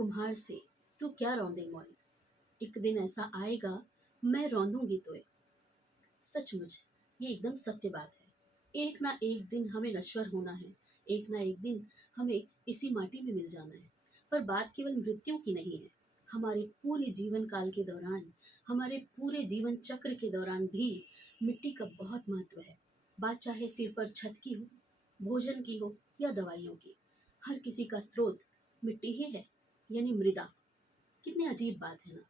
कुम्हार से तू क्या रौंदे मोए, एक दिन ऐसा आएगा मैं रौंदूंगी तोए। सचमुच ये एकदम सत्य बात है। एक ना एक दिन हमें नश्वर होना है, एक ना एक दिन हमें इसी माटी में मिल जाना है। पर बात केवल मृत्यु की नहीं है। हमारे पूरे जीवन काल के दौरान, हमारे पूरे जीवन चक्र के दौरान भी मिट्टी का बहुत महत्व है। बात चाहे सिर पर छत की हो, भोजन की हो या दवाइयों की, हर किसी का स्रोत मिट्टी ही है, यानी मृदा। कितनी अजीब बात है ना।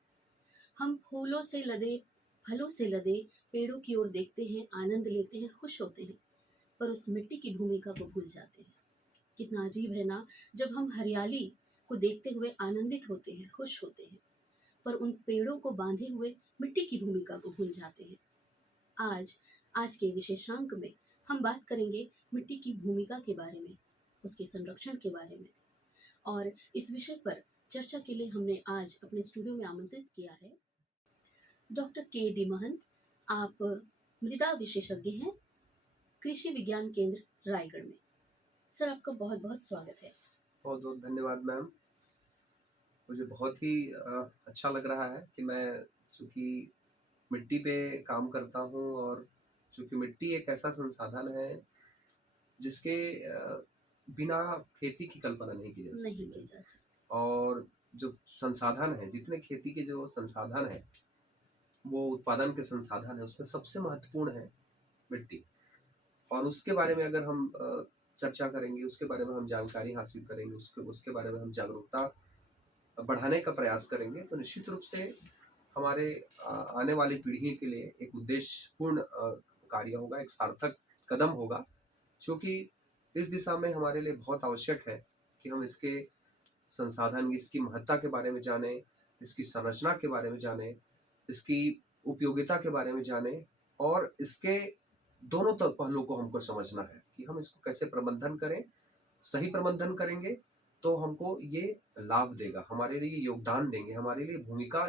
हम फूलों से लदे, फलों से लदे पेड़ों की ओर देखते हैं, आनंद लेते हैं, खुश होते हैं, पर उस मिट्टी की भूमिका को भूल जाते हैं। कितना अजीब है ना, जब हम हरियाली को देखते हुए आनंदित होते हैं, खुश होते हैं, पर उन पेड़ों को बांधे हुए मिट्टी की भूमिका को भूल जाते हैं। आज आज के विशेषांक में हम बात करेंगे मिट्टी की भूमिका के बारे में, उसके संरक्षण के बारे में। और इस विषय पर चर्चा के लिए हमने आज अपने स्टूडियो में आमंत्रित किया है डॉक्टर के डी महंत। आप मृदा विशेषज्ञ हैं, कृषि विज्ञान केंद्र रायगढ़ में। सर, आपका बहुत बहुत स्वागत है। बहुत बहुत धन्यवाद मैम। मुझे बहुत ही अच्छा लग रहा है कि मैं चूँकि मिट्टी पे काम करता हूँ और चूँकि मिट्टी एक ऐसा संसाधन है जिसके बिना खेती की कल्पना नहीं की जा नहीं सकती की मैम। जा सकती। और जो संसाधन है, जितने खेती के जो संसाधन है, वो उत्पादन के संसाधन है, उसमें सबसे महत्वपूर्ण है मिट्टी। और उसके बारे में अगर हम चर्चा करेंगे, उसके बारे में हम जानकारी हासिल करेंगे, उसके उसके बारे में हम जागरूकता बढ़ाने का प्रयास करेंगे, तो निश्चित रूप से हमारे आने वाली पीढ़ी के लिए एक उद्देश्यपूर्ण कार्य होगा, एक सार्थक कदम होगा, क्योंकि इस दिशा में हमारे लिए बहुत आवश्यक है कि हम इसके संसाधन, इसकी महत्ता के बारे में जानें, इसकी संरचना के बारे में जानें, इसकी उपयोगिता के बारे में जानें, और इसके दोनों पहलुओं को हमको समझना है कि हम इसको कैसे प्रबंधन करें। सही प्रबंधन करेंगे तो हमको ये लाभ देगा, हमारे लिए योगदान देंगे, हमारे लिए भूमिका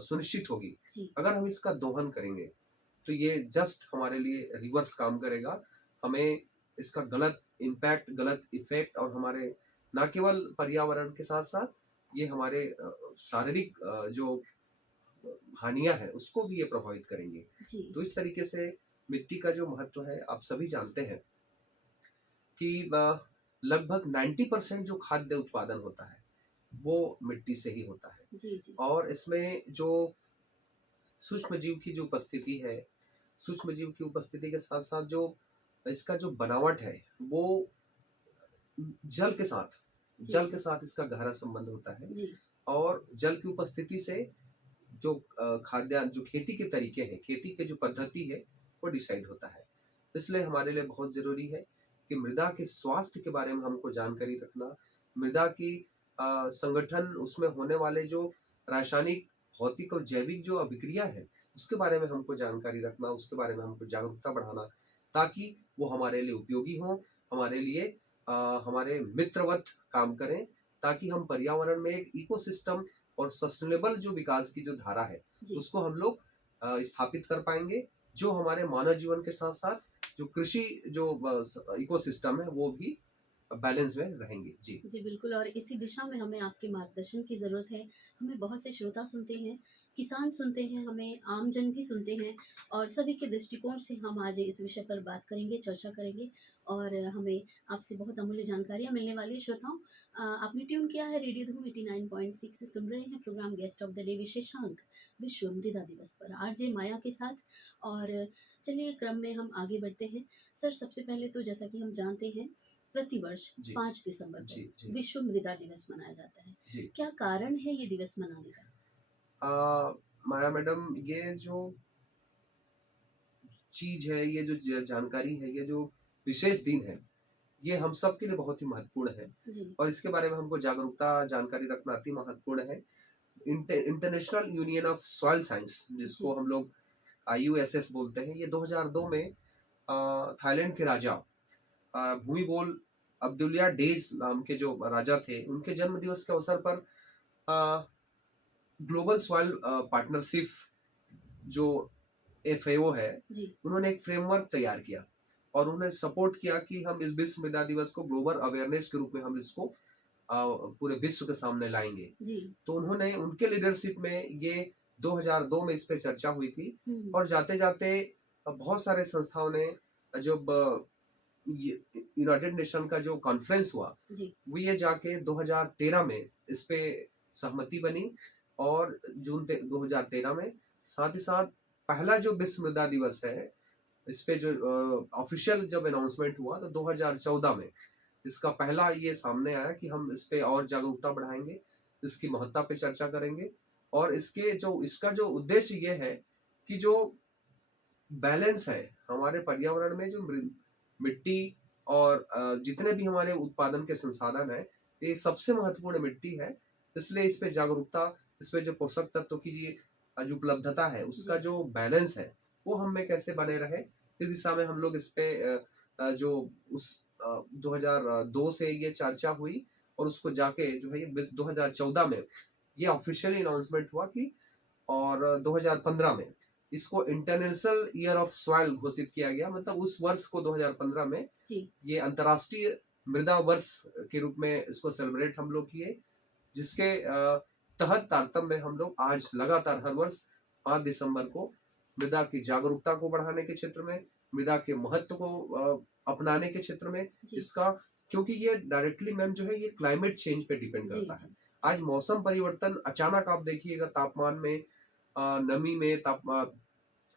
सुनिश्चित होगी। अगर हम इसका दोहन करेंगे तो ये जस्ट हमारे लिए रिवर्स काम करेगा। हमें इसका गलत इम्पैक्ट, गलत इफेक्ट, और हमारे न केवल पर्यावरण के साथ साथ ये हमारे शारीरिक जो हानियां हैं उसको भी ये प्रभावित करेंगे। तो इस तरीके से मिट्टी का जो महत्व है आप सभी जानते हैं कि लगभग 90% जो खाद्य उत्पादन होता है वो मिट्टी से ही होता है। जी। और इसमें जो सूक्ष्म जीव की जो उपस्थिति है, सूक्ष्म जीव की उपस्थिति के साथ साथ जो इसका जो बनावट है वो जल के साथ इसका गहरा संबंध होता है। और जल की उपस्थिति से जो खाद्यान्न, जो खेती के तरीके हैं, खेती के जो पद्धति है वो डिसाइड होता है। इसलिए हमारे लिए बहुत जरूरी है कि मृदा के स्वास्थ्य के बारे में हमको जानकारी रखना, मृदा की संगठन, उसमें होने वाले जो रासायनिक, भौतिक और जैविक जो अभिक्रिया है उसके बारे में हमको जानकारी रखना, उसके बारे में हमको जागरूकता बढ़ाना, ताकि वो हमारे लिए उपयोगी हो, हमारे लिए हमारे मित्रवत काम करें, ताकि हम पर्यावरण में एक इकोसिस्टम और सस्टेनेबल जो विकास की जो धारा है उसको हम लोग स्थापित कर पाएंगे, जो हमारे मानव जीवन के साथ साथ जो कृषि जो इकोसिस्टम है वो भी बैलेंस में रहेंगे। जी बिल्कुल। और इसी दिशा में हमें आपके मार्गदर्शन की ज़रूरत है। हमें बहुत से श्रोता सुनते हैं, किसान सुनते हैं, हमें आमजन भी सुनते हैं, और सभी के दृष्टिकोण से हम आज इस विषय पर बात करेंगे, चर्चा करेंगे, और हमें आपसे बहुत अमूल्य जानकारियाँ मिलने वाली है। श्रोताओं, आपने ट्यून किया है रेडियो धूम 89.6 से, सुन रहे हैं program guest of the day विशेषांक विश्व मृदा दिवस पर आरजे माया के साथ। और चलिए क्रम में हम आगे बढ़ते हैं। सर, सबसे पहले तो जैसा कि हम जानते हैं प्रतिवर्ष 5 दिसंबर को विश्व मृदा दिवस मनाया जाता है। क्या कारण है ये दिवस मनाने का? माया मैडम, ये जो चीज है, ये जो जानकारी है, ये जो विशेष दिन है, ये हम सब के लिए बहुत ही महत्वपूर्ण है। और इसके बारे में हमको जागरूकता, जानकारी रखना अति महत्वपूर्ण है। International union of soil science, जिसको हम लोग IUSS बोलते हैं, ये 2002 में थाईलैंड के राजा भूमिबोल अब्दुलिया डेज नाम के जो राजा थे, उनके जन्म दिवस के अवसर पर ग्लोबल सॉइल पार्टनरशिप जो FAO है, उन्होंने एक फ्रेमवर्क तैयार किया और उन्होंने सपोर्ट किया कि हम इस विश्व मृदा दिवस को ग्लोबल अवेयरनेस के रूप में हम इसको पूरे विश्व के सामने लाएंगे। जी। तो उन्होंने उनके लीडरशिप में ये 2002 में इस पे चर्चा हुई थी और जाते जाते बहुत सारे संस्थाओं ने जब यूनाइटेड नेशन का जो कॉन्फ्रेंस हुआ जी। वो ये जाके 2013 में इस पे सहमति बनी और जून 2013 में साथ ही साथ पहला जो विश्व मृदा दिवस है इस पे जो ऑफिशियल जब अनाउंसमेंट हुआ तो 2014 में इसका पहला ये सामने आया कि हम इस पे और जागरूकता बढ़ाएंगे, इसकी महत्ता पे चर्चा करेंगे और इसका जो उद्देश्य ये है कि जो बैलेंस है हमारे पर्यावरण में, जो मिट्टी और जितने भी हमारे उत्पादन के संसाधन है, ये सबसे महत्वपूर्ण मिट्टी है। इसलिए इस पे जागरूकता, इस पे जो पोषक तत्व की जो उपलब्धता है उसका जो बैलेंस है वो हम में कैसे बने रहे, इस दिशा में हम लोग इस पे जो उस 2002 से ये चर्चा हुई और उसको जाके जो है ये 2014 में ये ऑफिशियली अनाउंसमेंट हुआ कि और 2015 में इसको इंटरनेशनल ईयर ऑफ सॉइल घोषित किया गया। मतलब उस वर्ष को 2015 में ये अंतर्राष्ट्रीय मृदा वर्ष के रूप में इसको सेलिब्रेट हम लोग किए, जिसके तहत तारतम्य में हम लोग आज लगातार हर वर्ष 5 दिसंबर को मृदा की जागरूकता को बढ़ाने के क्षेत्र में, मृदा के महत्व को अपनाने के क्षेत्र में इसका, क्योंकि ये डायरेक्टली मैम जो है ये क्लाइमेट चेंज पे डिपेंड करता है। आज मौसम परिवर्तन अचानक आप देखिएगा, तापमान में, नमी में,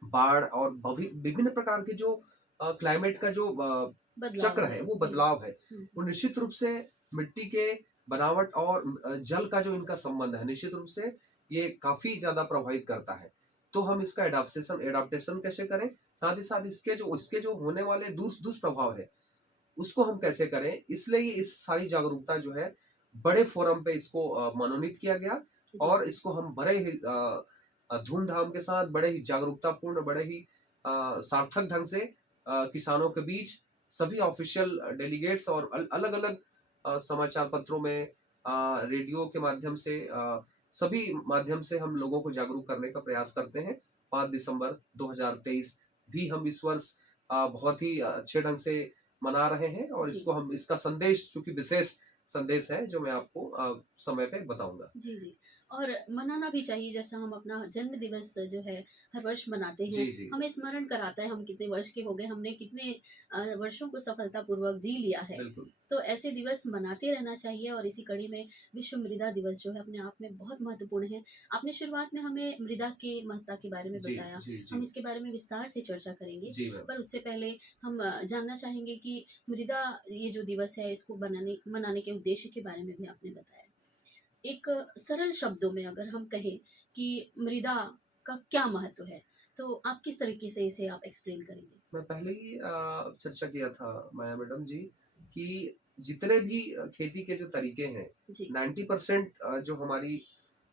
बाढ़ और विभिन्न प्रकार के जो क्लाइमेट का जो चक्र है वो बदलाव है, वो निश्चित रूप से मिट्टी के बनावट और जल का जो इनका संबंध है निश्चित रूप से ये काफी ज्यादा प्रभावित करता है। तो हम इसका एडाप्टेशन कैसे करें, साथ ही साथ इसके जो होने वाले दुष्प्रभाव है उसको हम कैसे करें, इसलिए इस सारी जागरूकता जो है बड़े फोरम पे इसको मनोनीत किया गया और इसको हम बड़े ही धूमधाम के साथ, बड़े ही जागरूकतापूर्ण, बड़े ही सार्थक ढंग से किसानों के बीच सभी ऑफिशियल डेलीगेट्स और अलग अलग समाचार पत्रों में, रेडियो के माध्यम से, सभी माध्यम से हम लोगों को जागरूक करने का प्रयास करते हैं। 5 दिसंबर 2023 भी हम इस वर्ष बहुत ही अच्छे ढंग से मना रहे हैं और इसका संदेश, चूंकि विशेष संदेश है जो मैं आपको समय पे बताऊंगा। जी। और मनाना भी चाहिए, जैसा हम अपना जन्म दिवस जो है हर वर्ष मनाते हैं, हमें स्मरण कराता है हम कितने वर्ष के हो गए, हमने कितने वर्षों को सफलतापूर्वक जी लिया है। तो ऐसे दिवस मनाते रहना चाहिए और इसी कड़ी में विश्व मृदा दिवस जो है अपने आप में बहुत महत्वपूर्ण है। आपने शुरुआत में हमें मृदा की महत्ता के बारे में बताया, हम इसके बारे में विस्तार से चर्चा करेंगे, पर उससे पहले हम जानना चाहेंगे कि मृदा ये जो दिवस है इसको मनाने के उद्देश्य के बारे में भी आपने बताया। एक सरल शब्दों में अगर हम कहें कि मृदा का क्या महत्व है, तो आप किस तरीके से इसे आप एक्सप्लेन करेंगे? मैं पहले ही चर्चा किया था माया मैडम जी कि जितने भी खेती के जो तरीके हैं 90% जो हमारी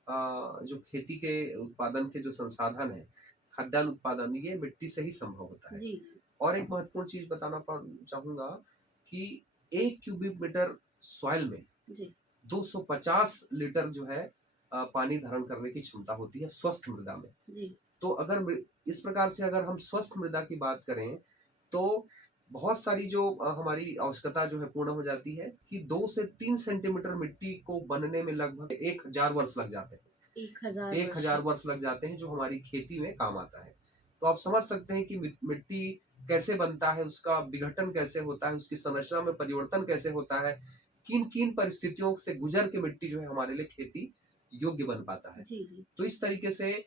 जो खेती के उत्पादन के जो संसाधन है, खाद्यान्न उत्पादन, ये मिट्टी से ही संभव होता है। और एक महत्वपूर्ण चीज बताना चाहूंगा कि 1 क्यूबिक मीटर सॉइल में 250 लीटर जो है पानी धारण करने की क्षमता होती है स्वस्थ मृदा में। तो अगर इस प्रकार से अगर हम स्वस्थ मृदा की बात करें तो बहुत सारी जो हमारी आवश्यकता जो है पूर्ण हो जाती है कि 2 से 3 सेंटीमीटर मिट्टी को बनने में लगभग 1000 वर्ष लग जाते हैं। 1000 वर्ष लग जाते हैं जो हमारी खेती में काम आता है। तो आप समझ सकते हैं कि मिट्टी कैसे बनता है, उसका विघटन कैसे होता है, उसकी संरचना में परिवर्तन कैसे होता है, किन किन परिस्थितियों से गुजर के मिट्टी जो है हमारे लिए खेती योग्य बन पाता है। तो इस तरीके से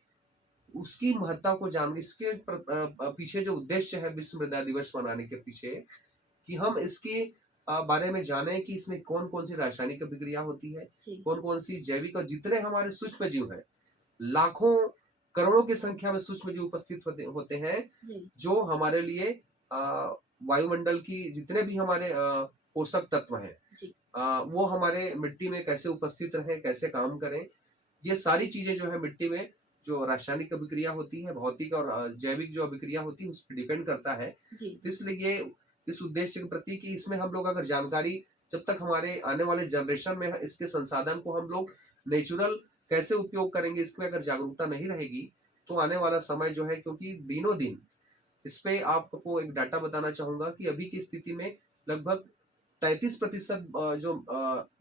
उसकी महत्ता को जान, इसके पीछे जो उद्देश्य है विश्व मृदा दिवस मनाने के पीछे, कि हम इसके बारे में जाने कि इसमें कौन कौन सी रासायनिक अभिक्रिया होती है, कौन कौन सी जैविक, और जितने हमारे सूक्ष्म जीव है, लाखों करोड़ों की संख्या में सूक्ष्म जीव उपस्थित होते हैं जो हमारे लिए वायुमंडल की जितने भी हमारे पोषक तत्व हैं वो हमारे मिट्टी में कैसे उपस्थित रहे, कैसे काम करें, ये सारी चीजें जो है मिट्टी में जो रासायनिक अभिक्रिया होती है, भौतिक और जैविक जो अभिक्रिया होती है उस पर डिपेंड करता है। तो इसलिए ये इस उद्देश्य के प्रति कि इसमें हम लोग अगर जानकारी, जब तक हमारे आने वाले जनरेशन में इसके संसाधन को हम लोग नेचुरल कैसे उपयोग करेंगे, इसमें अगर जागरूकता नहीं रहेगी तो आने वाला समय जो है, क्योंकि दिनों दिन इस पे आपको एक डाटा बताना चाहूंगा कि अभी की स्थिति में लगभग 33% जो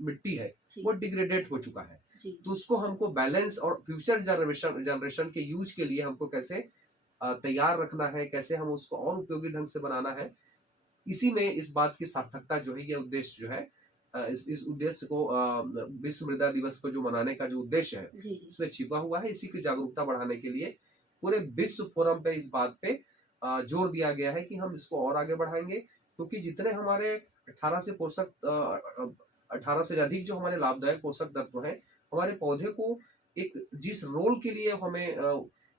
मिट्टी है जी वो डिग्रेडेड हो चुका है। जी तो उसको हमको बैलेंस और फ्यूचर जनरेशन के यूज के लिए हमको कैसे तैयार रखना है, कैसे हम उसको और उपयोगी ढंग से बनाना है, इसी में इस बात की सार्थकता जो है, ये उद्देश्य जो है, इस उद्देश्य को विश्व मृदा दिवस को जो मनाने का जो उद्देश्य है जी जी इसमें छिपा हुआ है। इसी की जागरूकता बढ़ाने के लिए पूरे विश्व फोरम पे इस बात पे जोर दिया गया है कि हम इसको और आगे बढ़ाएंगे, क्योंकि जितने हमारे 18 से पोषक 18 से अधिक जो हमारे लाभदायक पोषक तत्व हैं हमारे पौधे को एक जिस रोल के लिए हमें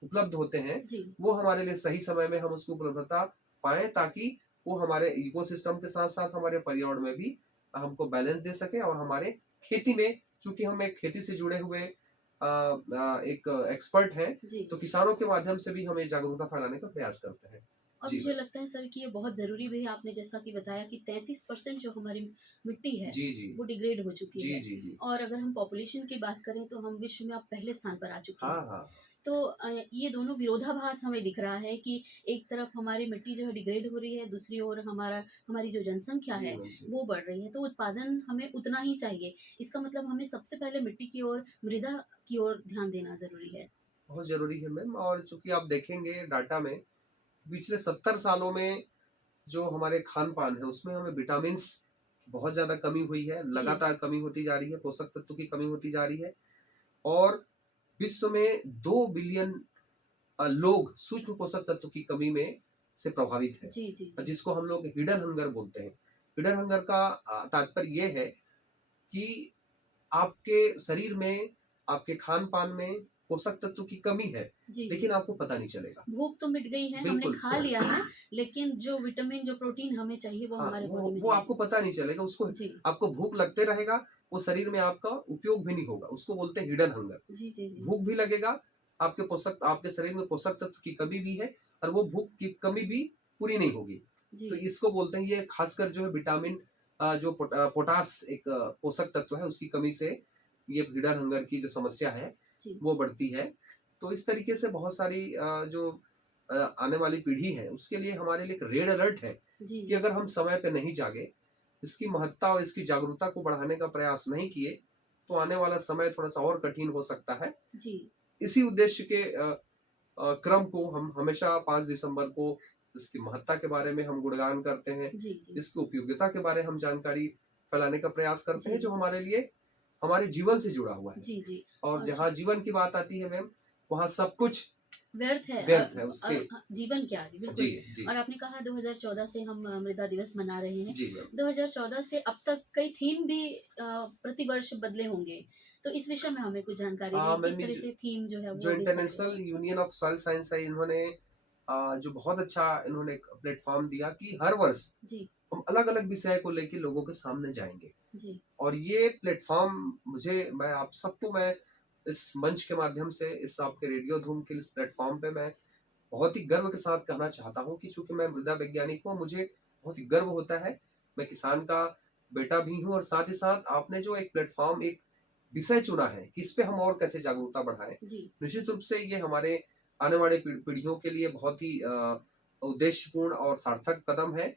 उपलब्ध होते हैं, जी वो हमारे लिए सही समय में हम उसकी उपलब्धता पाए, ताकि वो हमारे इकोसिस्टम के साथ साथ हमारे पर्यावरण में भी हमको बैलेंस दे सके। और हमारे खेती में, चूंकि हम एक खेती से जुड़े हुए एक एक्सपर्ट हैं, जी तो किसानों के माध्यम से भी हम ये जागरूकता फैलाने का प्रयास करते हैं। और जी मुझे मैम। लगता है सर कि ये बहुत ज़रूरी भी है। आपने जैसा कि बताया कि 33% जो हमारी मिट्टी है जी जी वो डिग्रेड हो चुकी जी है। जी जी। और अगर हम पॉपुलेशन की बात करें तो हम विश्व में अब पहले स्थान पर आ चुके हाँ हैं। हाँ। तो ये दोनों विरोधाभास हमें दिख रहा है कि एक तरफ हमारी मिट्टी जो है डिग्रेड हो रही है, दूसरी ओर हमारी जो जनसंख्या जी है मैम जी। वो बढ़ रही है। तो उत्पादन हमें उतना ही चाहिए। इसका मतलब हमें सबसे पहले मिट्टी की ओर, मृदा की ओर ध्यान देना ज़रूरी है। बहुत जरूरी है मैम। और चूंकि आप देखेंगे डाटा में पिछले 70 सालों में जो हमारे खान पान है उसमें हमें विटामिन बहुत ज्यादा कमी हुई है, जी लगातार कमी होती जा रही है, पोषक तत्व की कमी होती जा रही है। और विश्व में 2 बिलियन लोग सूक्ष्म पोषक तत्व की कमी में से प्रभावित है, जी जी जी जिसको हम लोग हिडन हंगर बोलते हैं। हिडन हंगर का तात्पर्य ये है कि आपके शरीर में, आपके खान पान में पोषक तत्व की कमी है, जी जी लेकिन आपको पता नहीं चलेगा। भूख तो मिट गई है, हमने बिल्कुल। खा लिया है, लेकिन जो विटामिन, जो प्रोटीन हमें चाहिए वो हाँ, हमारे वो बॉडी में वो नहीं आपको है। पता नहीं चलेगा उसको। जी आपको भूख लगते रहेगा, वो शरीर में आपका उपयोग भी नहीं होगा, उसको बोलते हैं हिडन हंगर। जी जी जी भूख भी लगेगा, आपके शरीर में पोषक तत्व की कमी भी है, और वो भूख की कमी भी पूरी नहीं होगी। जी तो इसको बोलते हैं, ये खासकर जो है विटामिन जो पोटास एक पोषक तत्व है उसकी कमी से ये हिडन हंगर की जो समस्या है जी वो बढ़ती है। तो इस तरीके से बहुत सारी जो आने वाली पीढ़ी है उसके लिए हमारे लिए एक रेड अलर्ट है जी कि जी अगर हम समय पे नहीं जागे, इसकी महत्ता और इसकी जागरूकता को बढ़ाने का प्रयास नहीं किए, तो आने वाला समय थोड़ा सा और कठिन हो सकता है। जी इसी उद्देश्य के क्रम को हम हमेशा 5 दिसंबर को इसकी महत्ता के बारे में हम गुणगान करते हैं, जी जी इसकी उपयोगिता के बारे में हम जानकारी फैलाने का प्रयास करते हैं, जी जो हमारे लिए हमारे जीवन से जुड़ा हुआ है। जी जी और और जहाँ जीवन की बात आती है मैम, वहाँ सब कुछ व्यर्थ है। व्यर्थ है उसके। जीवन क्या है, जी बिल्कुल। जी और आपने कहा 2014 से हम मृदा दिवस मना रहे हैं। जी मैम। 2014 से अब तक कई थीम भी प्रतिवर्ष बदले होंगे। तो इस विषय में हमें कुछ जानकारी दें, किस मैम, तरह से थीम जो है जो वो डिसाइड हुआ। International union of soil science है, इन्होंने जो बहुत अच्छा इन्होंने प्लेटफॉर्म दिया कि हर वर्ष जी हम अलग अलग विषय को लेकर लोगों के सामने जाएंगे। जी और ये प्लेटफॉर्म मैं आप सबको, मैं इस मंच के माध्यम से, इस आपके रेडियो धूम के इस प्लेटफॉर्म पे मैं बहुत ही गर्व के साथ कहना चाहता हूँ कि चूंकि मैं मृदा वैज्ञानिक हूँ, मुझे बहुत ही गर्व होता है। मैं किसान का बेटा भी हूँ, और साथ ही साथ आपने जो एक प्लेटफॉर्म, एक विषय चुना है कि इस पे हम और कैसे जागरूकता बढ़ाएं, जी निश्चित रूप से ये हमारे आने वाले पीढ़ियों के लिए बहुत ही उद्देश्यपूर्ण और सार्थक कदम है।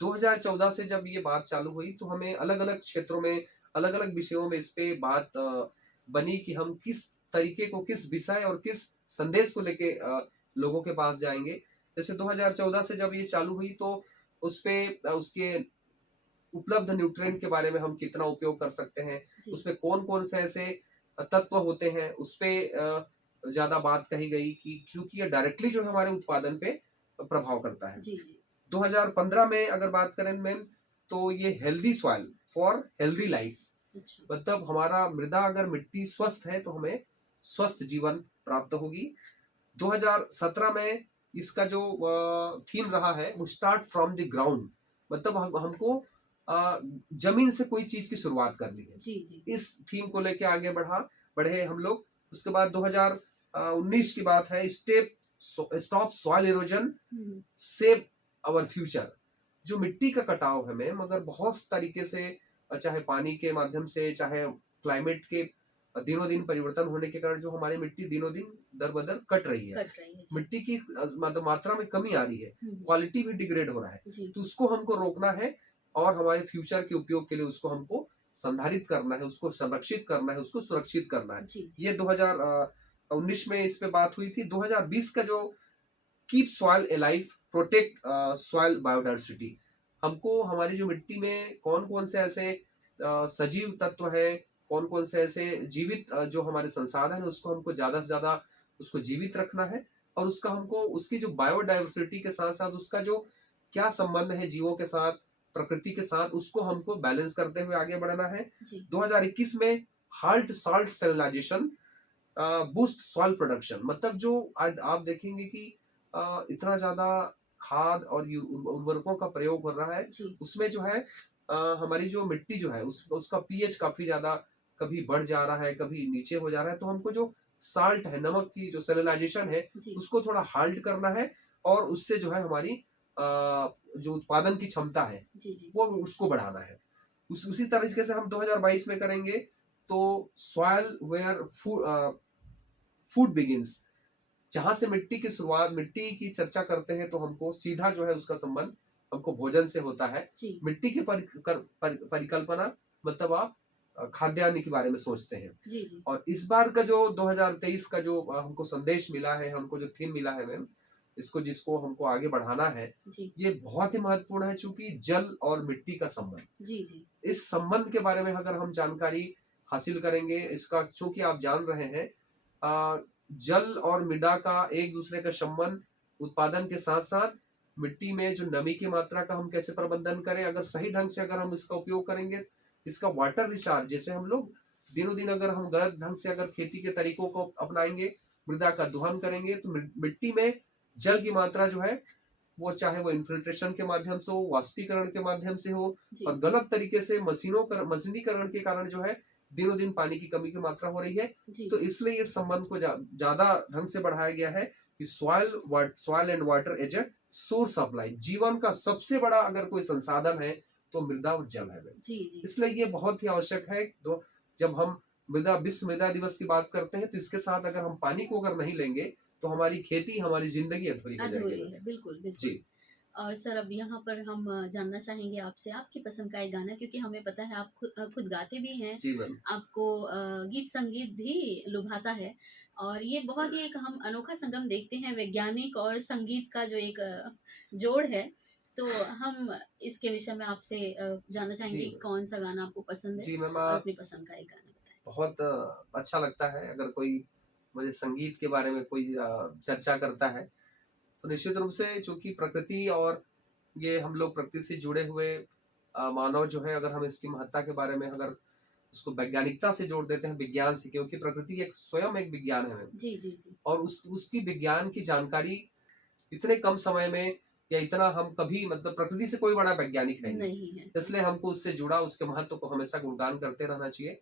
2014 से जब ये बात चालू हुई तो हमें अलग अलग क्षेत्रों में, अलग अलग विषयों में इस पे बात बनी कि हम किस तरीके को, किस विषय और किस संदेश को लेके लोगों के पास जाएंगे। जैसे 2014 से जब ये चालू हुई तो उस पे उसके उपलब्ध न्यूट्रिएंट के बारे में हम कितना उपयोग कर सकते हैं, जी उसमें कौन कौन से ऐसे तत्व होते हैं, उस पे ज्यादा बात कही गई कि क्योंकि ये डायरेक्टली जो है हमारे उत्पादन पे प्रभाव करता है। जी जी 2015 में अगर बात करें मैम, तो ये healthy soil for healthy life, अच्छा मतलब हमारा मृदा, अगर मिट्टी स्वस्थ है तो हमें स्वस्थ जीवन प्राप्त होगी। 2017 में इसका जो थीम रहा है वो स्टार्ट फ्रॉम द ग्राउंड, मतलब हमको जमीन से कोई चीज की शुरुआत करनी है। जी जी इस थीम को लेके आगे बढ़े हम लोग। उसके बाद 2019 की बात है, stop soil erosion, hmm, save our future. जो मिट्टी का कटाव है मैम, अगर बहुत तरीके से, चाहे पानी के माध्यम से, चाहे क्लाइमेट के दिनों दिन परिवर्तन होने के कारण जो हमारी मिट्टी दिनों दिन दर बदर कट रही है, कट रही है। जी मिट्टी की मात्रा में कमी आ रही है, हम्म, क्वालिटी भी डिग्रेड हो रहा है, जी तो उसको हमको रोकना है। और हमारे फ्यूचर के उपयोग के लिए उसको हमको संधारित करना है, उसको संरक्षित करना है, उसको सुरक्षित करना है। जी जी ये 2019 में इस पे बात हुई थी। 2020 का जो keep soil alive, protect soil biodiversity, हमको हमारी जो मिट्टी में कौन कौन से ऐसे सजीव तत्व है, कौन कौन से ऐसे जीवित जो हमारे संसाधन है, उसको हमको ज्यादा से ज्यादा उसको जीवित रखना है। और उसका हमको उसकी जो बायोडाइवर्सिटी के साथ साथ उसका जो क्या संबंध है जीवों के साथ, प्रकृति के साथ, उसको हमको बैलेंस करते हुए आगे बढ़ना है। जी 2021 में halt salt salinization boost soil production, मतलब जो आज आप देखेंगे कि इतना ज्यादा खाद और उर्वरकों का प्रयोग हो रहा है, जी उसमें जो है हमारी जो मिट्टी जो है उसका पीएच काफी ज्यादा कभी बढ़ जा रहा है, कभी नीचे हो जा रहा है। तो हमको जो साल्ट है, नमक की जो सेलुलाइजेशन है, जी उसको थोड़ा हाल्ट करना है। और उससे जो है हमारी जो उत्पादन की क्षमता है जी जी वो उसको बढ़ाना है। उसी तरीके से हम 2022 में करेंगे। तो सॉइल वेयर फूड बिगिंस, जहां से मिट्टी की शुरुआत, मिट्टी की चर्चा करते हैं तो हमको सीधा जो है उसका संबंध हमको भोजन से होता है। जी मिट्टी की परिकल्पना, मतलब आप खाद्यान्न के बारे में सोचते हैं। जी जी और इस बार का जो 2023 का जो हमको संदेश मिला है, हमको जो थीम मिला है मैम, इसको जिसको हमको आगे बढ़ाना है, जी ये बहुत ही महत्वपूर्ण है। चूंकि जल और मिट्टी का संबंध, जी जी इस संबंध के बारे में अगर हम जानकारी हासिल करेंगे, इसका चूंकि आप जान रहे हैं जल और मृदा का एक दूसरे का संबंध, उत्पादन के साथ साथ मिट्टी में जो नमी की मात्रा का हम कैसे प्रबंधन करें, अगर सही ढंग से अगर हम इसका उपयोग करेंगे, इसका वाटर रिचार्ज, जैसे हम लोग दिनों दिन अगर हम गलत ढंग से अगर खेती के तरीकों को अपनाएंगे, मृदा का दोहन करेंगे, तो मिट्टी में जल की मात्रा जो है वो, चाहे वो इन्फिल्ट्रेशन के माध्यम से हो, वाष्पीकरण के माध्यम से हो, जी और गलत तरीके से मशीनीकरण के कारण जो है दिनों दिन पानी की कमी की मात्रा हो रही है। जी तो इसलिए इस संबंध को ज्यादा ढंग से बढ़ाया गया है कि soil and water as a source of life, जीवन का सबसे बड़ा अगर कोई संसाधन है तो मृदा और जल है। जी जी इसलिए ये बहुत ही आवश्यक है। तो जब हम विश्व मृदा दिवस की बात करते हैं, तो इसके साथ अगर हम पानी को अगर नहीं लेंगे तो हमारी खेती, हमारी जिंदगी अधूरी हो जाएगी। अधूरी है, बिल्कुल जी बिल्कुल। और सर अब यहाँ पर हम जानना चाहेंगे आपसे आपकी पसंद का एक गाना, क्योंकि हमें पता है आप खुद गाते भी हैं, जी मैम। आपको गीत संगीत भी लुभाता है। और ये बहुत ही एक हम अनोखा संगम देखते हैं वैज्ञानिक और संगीत का जो एक जोड़ है। तो हम इसके विषय में आपसे जानना जी चाहेंगे कि मैम। कौन सा गाना आपको पसंद है, जी मैम, और अपनी पसंद का एक गाना बताएं। बहुत अच्छा लगता है अगर कोई मुझे संगीत के बारे में कोई चर्चा करता है। तो निश्चित रूप से चूंकि प्रकृति और ये हम लोग प्रकृति से जुड़े हुए मानव जो है, अगर हम इसकी महत्ता के बारे में अगर उसको वैज्ञानिकता से जोड़ देते हैं, विज्ञान से, क्योंकि प्रकृति एक स्वयं एक विज्ञान है। जी जी जी और उसकी विज्ञान की जानकारी इतने कम समय में, या इतना हम कभी, मतलब प्रकृति से कोई बड़ा वैज्ञानिक है नहीं। नहीं है। इसलिए हमको उससे जुड़ा, उसके महत्व को हमेशा गुणगान करते रहना चाहिए।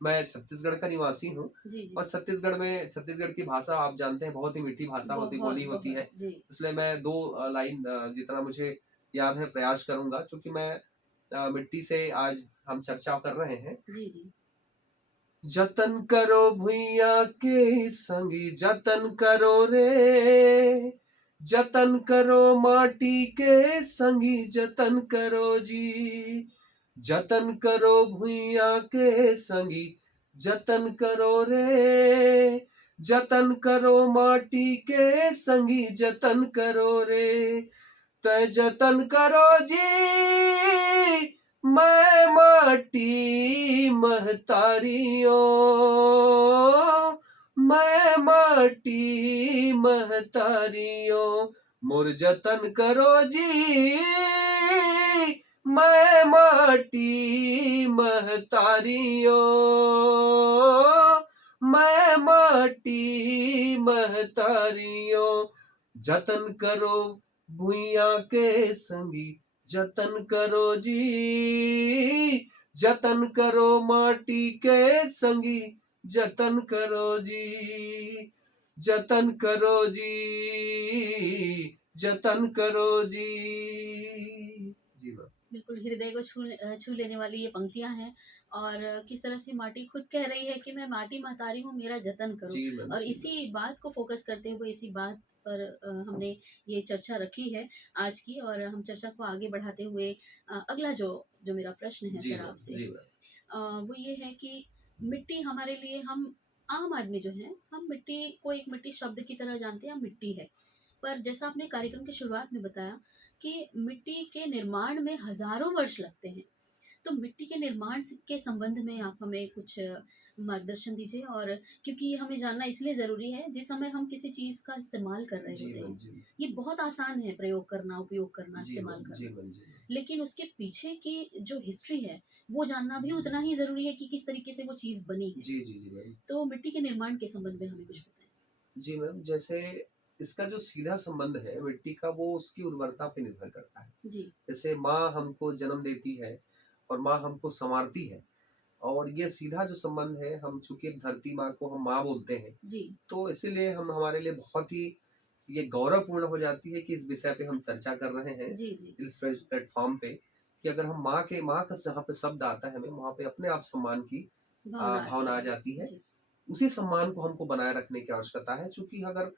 मैं छत्तीसगढ़ का निवासी हूँ। जी जी और छत्तीसगढ़ की भाषा आप जानते हैं, बहुत ही मीठी भाषा होती, बहुत बोली होती बहुत है। जी इसलिए मैं दो लाइन जितना मुझे याद है प्रयास करूंगा, क्योंकि मैं मिट्टी से आज हम चर्चा कर रहे हैं। जी जी जतन करो भुइया के संगी, जतन करो रे, जतन करो माटी के संगी, जतन करो जी, जतन करो भुइया के संगी, जतन करो रे, जतन करो माटी के संगी, जतन करो रे, तय जतन करो जी, मैं माटी महतारियों, मैं माटी महतारियों, मोर जतन करो जी, मैं माटी महतारियों, मैं माटी महतारियों, जतन करो भुइया के संगी, जतन करो जी, जतन करो माटी के संगी, जतन करो जी, जतन करो जी, जतन करो जी। जी मैम। बिल्कुल हृदय को छू लेने वाली ये पंक्तियां हैं। और किस तरह से माटी खुद कह रही है कि मैं माटी महतारी हूँ, मेरा जतन करो। जी मैम। और जी मैम। इसी बात को फोकस करते हुए, इसी बात पर हमने ये चर्चा रखी है आज की, और हम चर्चा को आगे बढ़ाते हुए अगला जो जो मेरा प्रश्न है जी सर मैम, आपसे, जी मैम। वो ये है कि मिट्टी हमारे लिए, हम आम आदमी जो हैं, हम मिट्टी को एक मिट्टी शब्द की तरह जानते हैं, हम मिट्टी है। पर जैसा आपने कार्यक्रम की शुरुआत में बताया कि मिट्टी के निर्माण में हज़ारों वर्ष लगते हैं। तो मिट्टी के निर्माण के संबंध में आप हमें कुछ मार्गदर्शन दीजिए, और क्योंकि ये हमें जानना इसलिए ज़रूरी है, जिस समय हम किसी चीज़ का इस्तेमाल कर रहे जी होते मैम, हैं, जी मैम, ये बहुत आसान है प्रयोग करना, उपयोग करना, जी इस्तेमाल मैम, जी करना। मैम, जी मैम। लेकिन उसके पीछे की जो हिस्ट्री है, वो जानना भी उतना ही ज़रूरी है कि किस तरीके से वो चीज़ बनी है। जी, जी, जी मैम। तो मिट्टी के निर्माण के संबंध में हमें कुछ बताएँ। जी मैम, जैसे इसका जो सीधा संबंध है मिट्टी का, वो उसकी उर्वरता पे निर्भर करता है। जी, जैसे माँ हमको जन्म देती है और माँ हमको संवारती है, और ये सीधा जो संबंध है, हम चूँकि धरती माँ को हम माँ बोलते हैं, जी, तो इसीलिए हम हमारे लिए बहुत ही ये गौरवपूर्ण हो जाती है कि इस विषय पे हम चर्चा कर रहे हैं, जी, जी, इस प्लेटफ़ॉर्म पे, कि अगर हम माँ का जहाँ पे शब्द आता है हमें, वहाँ पे अपने आप सम्मान की भावना भावना आती आ है। जाती है। जी, उसी सम्मान को हमको बनाए रखने की आवश्यकता है, चूँकि अगर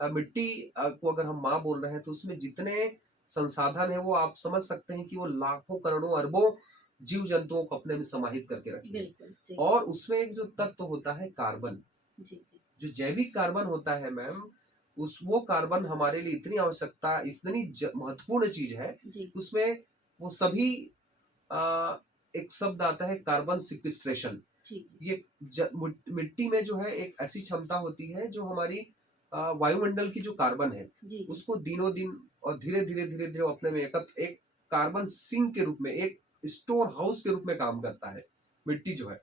मिट्टी को अगर हम माँ बोल रहे हैं, तो उसमें जितने संसाधन हैं, वो आप समझ सकते हैं कि वो लाखों, करोड़ों, अरबों जीव-जंतुओं को अपने में समाहित करके रखी है। बिल्कुल, जी, और उसमें एक जो तत्व होता है कार्बन, जी, जी, जो जैविक कार्बन होता है मैम, उस वो कार्बन हमारे लिए इतनी आवश्यकता, इतनी महत्वपूर्ण चीज़ है, जी, उसमें वो सभी अ, एक शब्द आता है कार्बन सिक्विस्ट्रेशन। जी, जी, ये मिट्टी में जो है एक ऐसी क्षमता होती है जो हमारी वायुमंडल की जो कार्बन है, जी, जी, उसको दिनों दिन और धीरे धीरे धीरे धीरे अपने में एकत्र, एक कार्बन सिंक के रूप में, एक स्टोर हाउस के रूप में काम करता है मिट्टी जो है।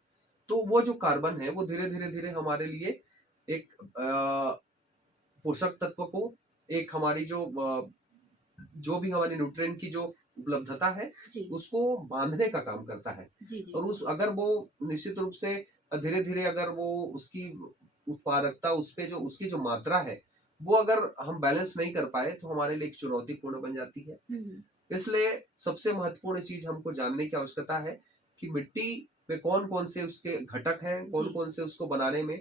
तो वो जो कार्बन है, वो धीरे धीरे धीरे हमारे लिए एक पोषक तत्व को, एक हमारी जो भी हमारी न्यूट्रिएंट की जो उपलब्धता है, जी, उसको बांधने का काम करता है। जी, जी, और उस अगर वो निश्चित रूप से धीरे धीरे अगर वो उसकी उत्पादकता, उस पे जो उसकी जो मात्रा है, वो अगर हम बैलेंस नहीं कर पाए, तो हमारे लिए एक चुनौतीपूर्ण बन जाती है। हुँ, इसलिए सबसे महत्वपूर्ण चीज हमको जानने की आवश्यकता है कि मिट्टी में कौन कौन से उसके घटक हैं, कौन जी, कौन से उसको बनाने में,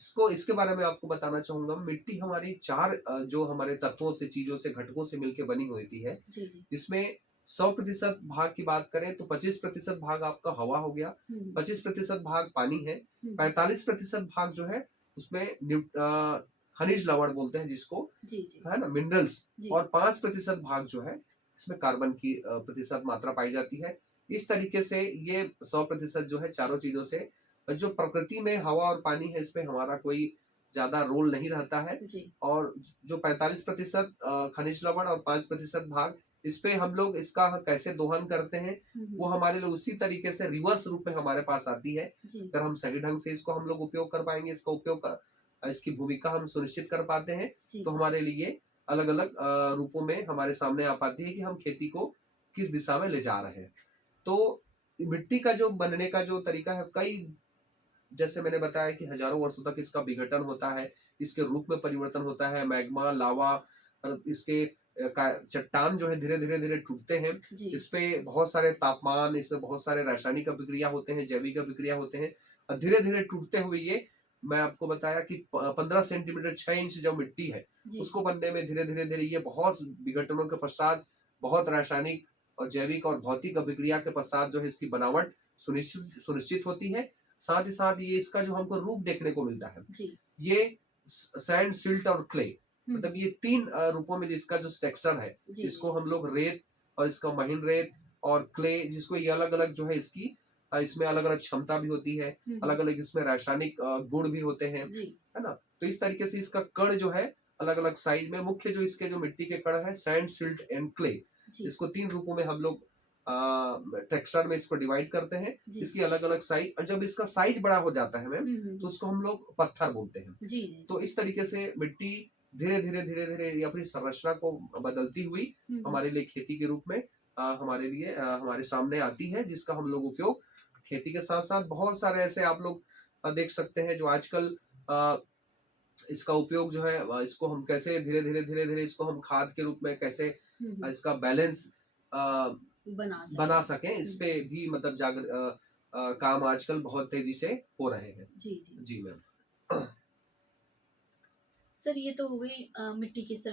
इसको इसके बारे में आपको बताना चाहूंगा। मिट्टी हमारी चार जो हमारे तत्वों से, चीजों से, घटकों से मिलकर बनी होती है। जी, जी, इसमें 100% भाग की बात करें तो 25% भाग आपका हवा हो गया, हुँ, 25% भाग पानी है, हुँ, 45% भाग जो है उसमें खनिज लवण बोलते हैं जिसको, जी, जी, है ना, मिनरल्स, जी, और 5% भाग जो है इसमें कार्बन की प्रतिशत मात्रा पाई जाती है। इस तरीके से ये 100% जो है चारों चीजों से, जो प्रकृति में हवा और पानी है, इसमें हमारा कोई ज्यादा रोल नहीं रहता है। जी, और जो 45% खनिज लवण और 5% भाग, इस पे हम लोग इसका कैसे दोहन करते हैं, हुँ, वो हुँ, हमारे लिए उसी तरीके से रिवर्स रूप में हमारे पास आती है। जी, अगर हम सही ढंग से इसको हम लोग उपयोग कर पाएंगे, इसका इसकी भूमिका हम सुनिश्चित कर पाते हैं, जी, तो हमारे लिए अलग अलग रूपों में हमारे सामने आ पाती है कि हम खेती को किस दिशा में ले जा रहे हैं। तो मिट्टी का जो बनने का जो तरीका है, कई, जैसे मैंने बताया कि हजारों वर्षों तक इसका विघटन होता है, इसके रूप में परिवर्तन होता है, मैग्मा, लावा, और इसके चट्टान जो है धीरे धीरे धीरे टूटते हैं। जी, इस पे बहुत सारे तापमान, इसमें बहुत सारे रासायनिक अभिक्रिया होते हैं, जैविक अभिक्रिया होते हैं, और धीरे धीरे टूटते हुए ये, मैं आपको बताया कि 15 सेंटीमीटर, 6 इंच जो मिट्टी है, जी, उसको बनने में धीरे धीरे धीरे ये बहुत विघटनों के पश्चात, बहुत रासायनिक और जैविक और भौतिक अभिक्रिया के पश्चात जो है इसकी बनावट सुनिश्चित सुनिश्चित होती है। साथ ही साथ ये इसका जो हमको रूप देखने को मिलता है, जी, ये सैंड, सिल्ट और क्ले, हुँ, मतलब ये तीन रूपों में जिसका जो टेक्सचर है, जी, इसको जी, हम लोग रेत, और इसका महीन रेत और क्ले, जिसको ये अलग अलग जो है इसकी इसमें अलग अलग क्षमता भी होती है, हुँ, अलग हुँ, अलग इसमें रासायनिक गुण भी होते हैं, जी, है ना। तो इस तरीके से इसका कण जो है अलग अलग साइज में, मुख्य जो इसके जो मिट्टी के कण है, सैंड, सिल्ट एंड क्ले, जी, इसको तीन रूपों में हम लोग टेक्सचर में इसको डिवाइड करते हैं। जी, इसकी अलग अलग साइज, और जब इसका साइज बड़ा हो जाता है मैम, हुँ, हुँ, तो हुँ, उसको हम लोग पत्थर बोलते हैं। जी, जी, तो इस तरीके से मिट्टी धीरे धीरे धीरे धीरे ये अपनी संरचना को बदलती हुई हुँ, हुँ, हमारे लिए खेती के रूप में हमारे लिए हमारे सामने आती है, जिसका हम लोग उपयोग खेती के साथ साथ बहुत सारे ऐसे आप लोग देख सकते हैं जो आजकल अ, इसका उपयोग जो है, इसको हम कैसे धीरे धीरे धीरे धीरे इसको हम खाद के रूप में कैसे हुँ, हुँ, इसका बैलेंस बना बना सकें। सकें, इस हुँ, पे भी मतलब काम आजकल बहुत तेजी से हो रहे हैं। जी, जी। जी मैम। सर ये तो हो गई मिट्टी किस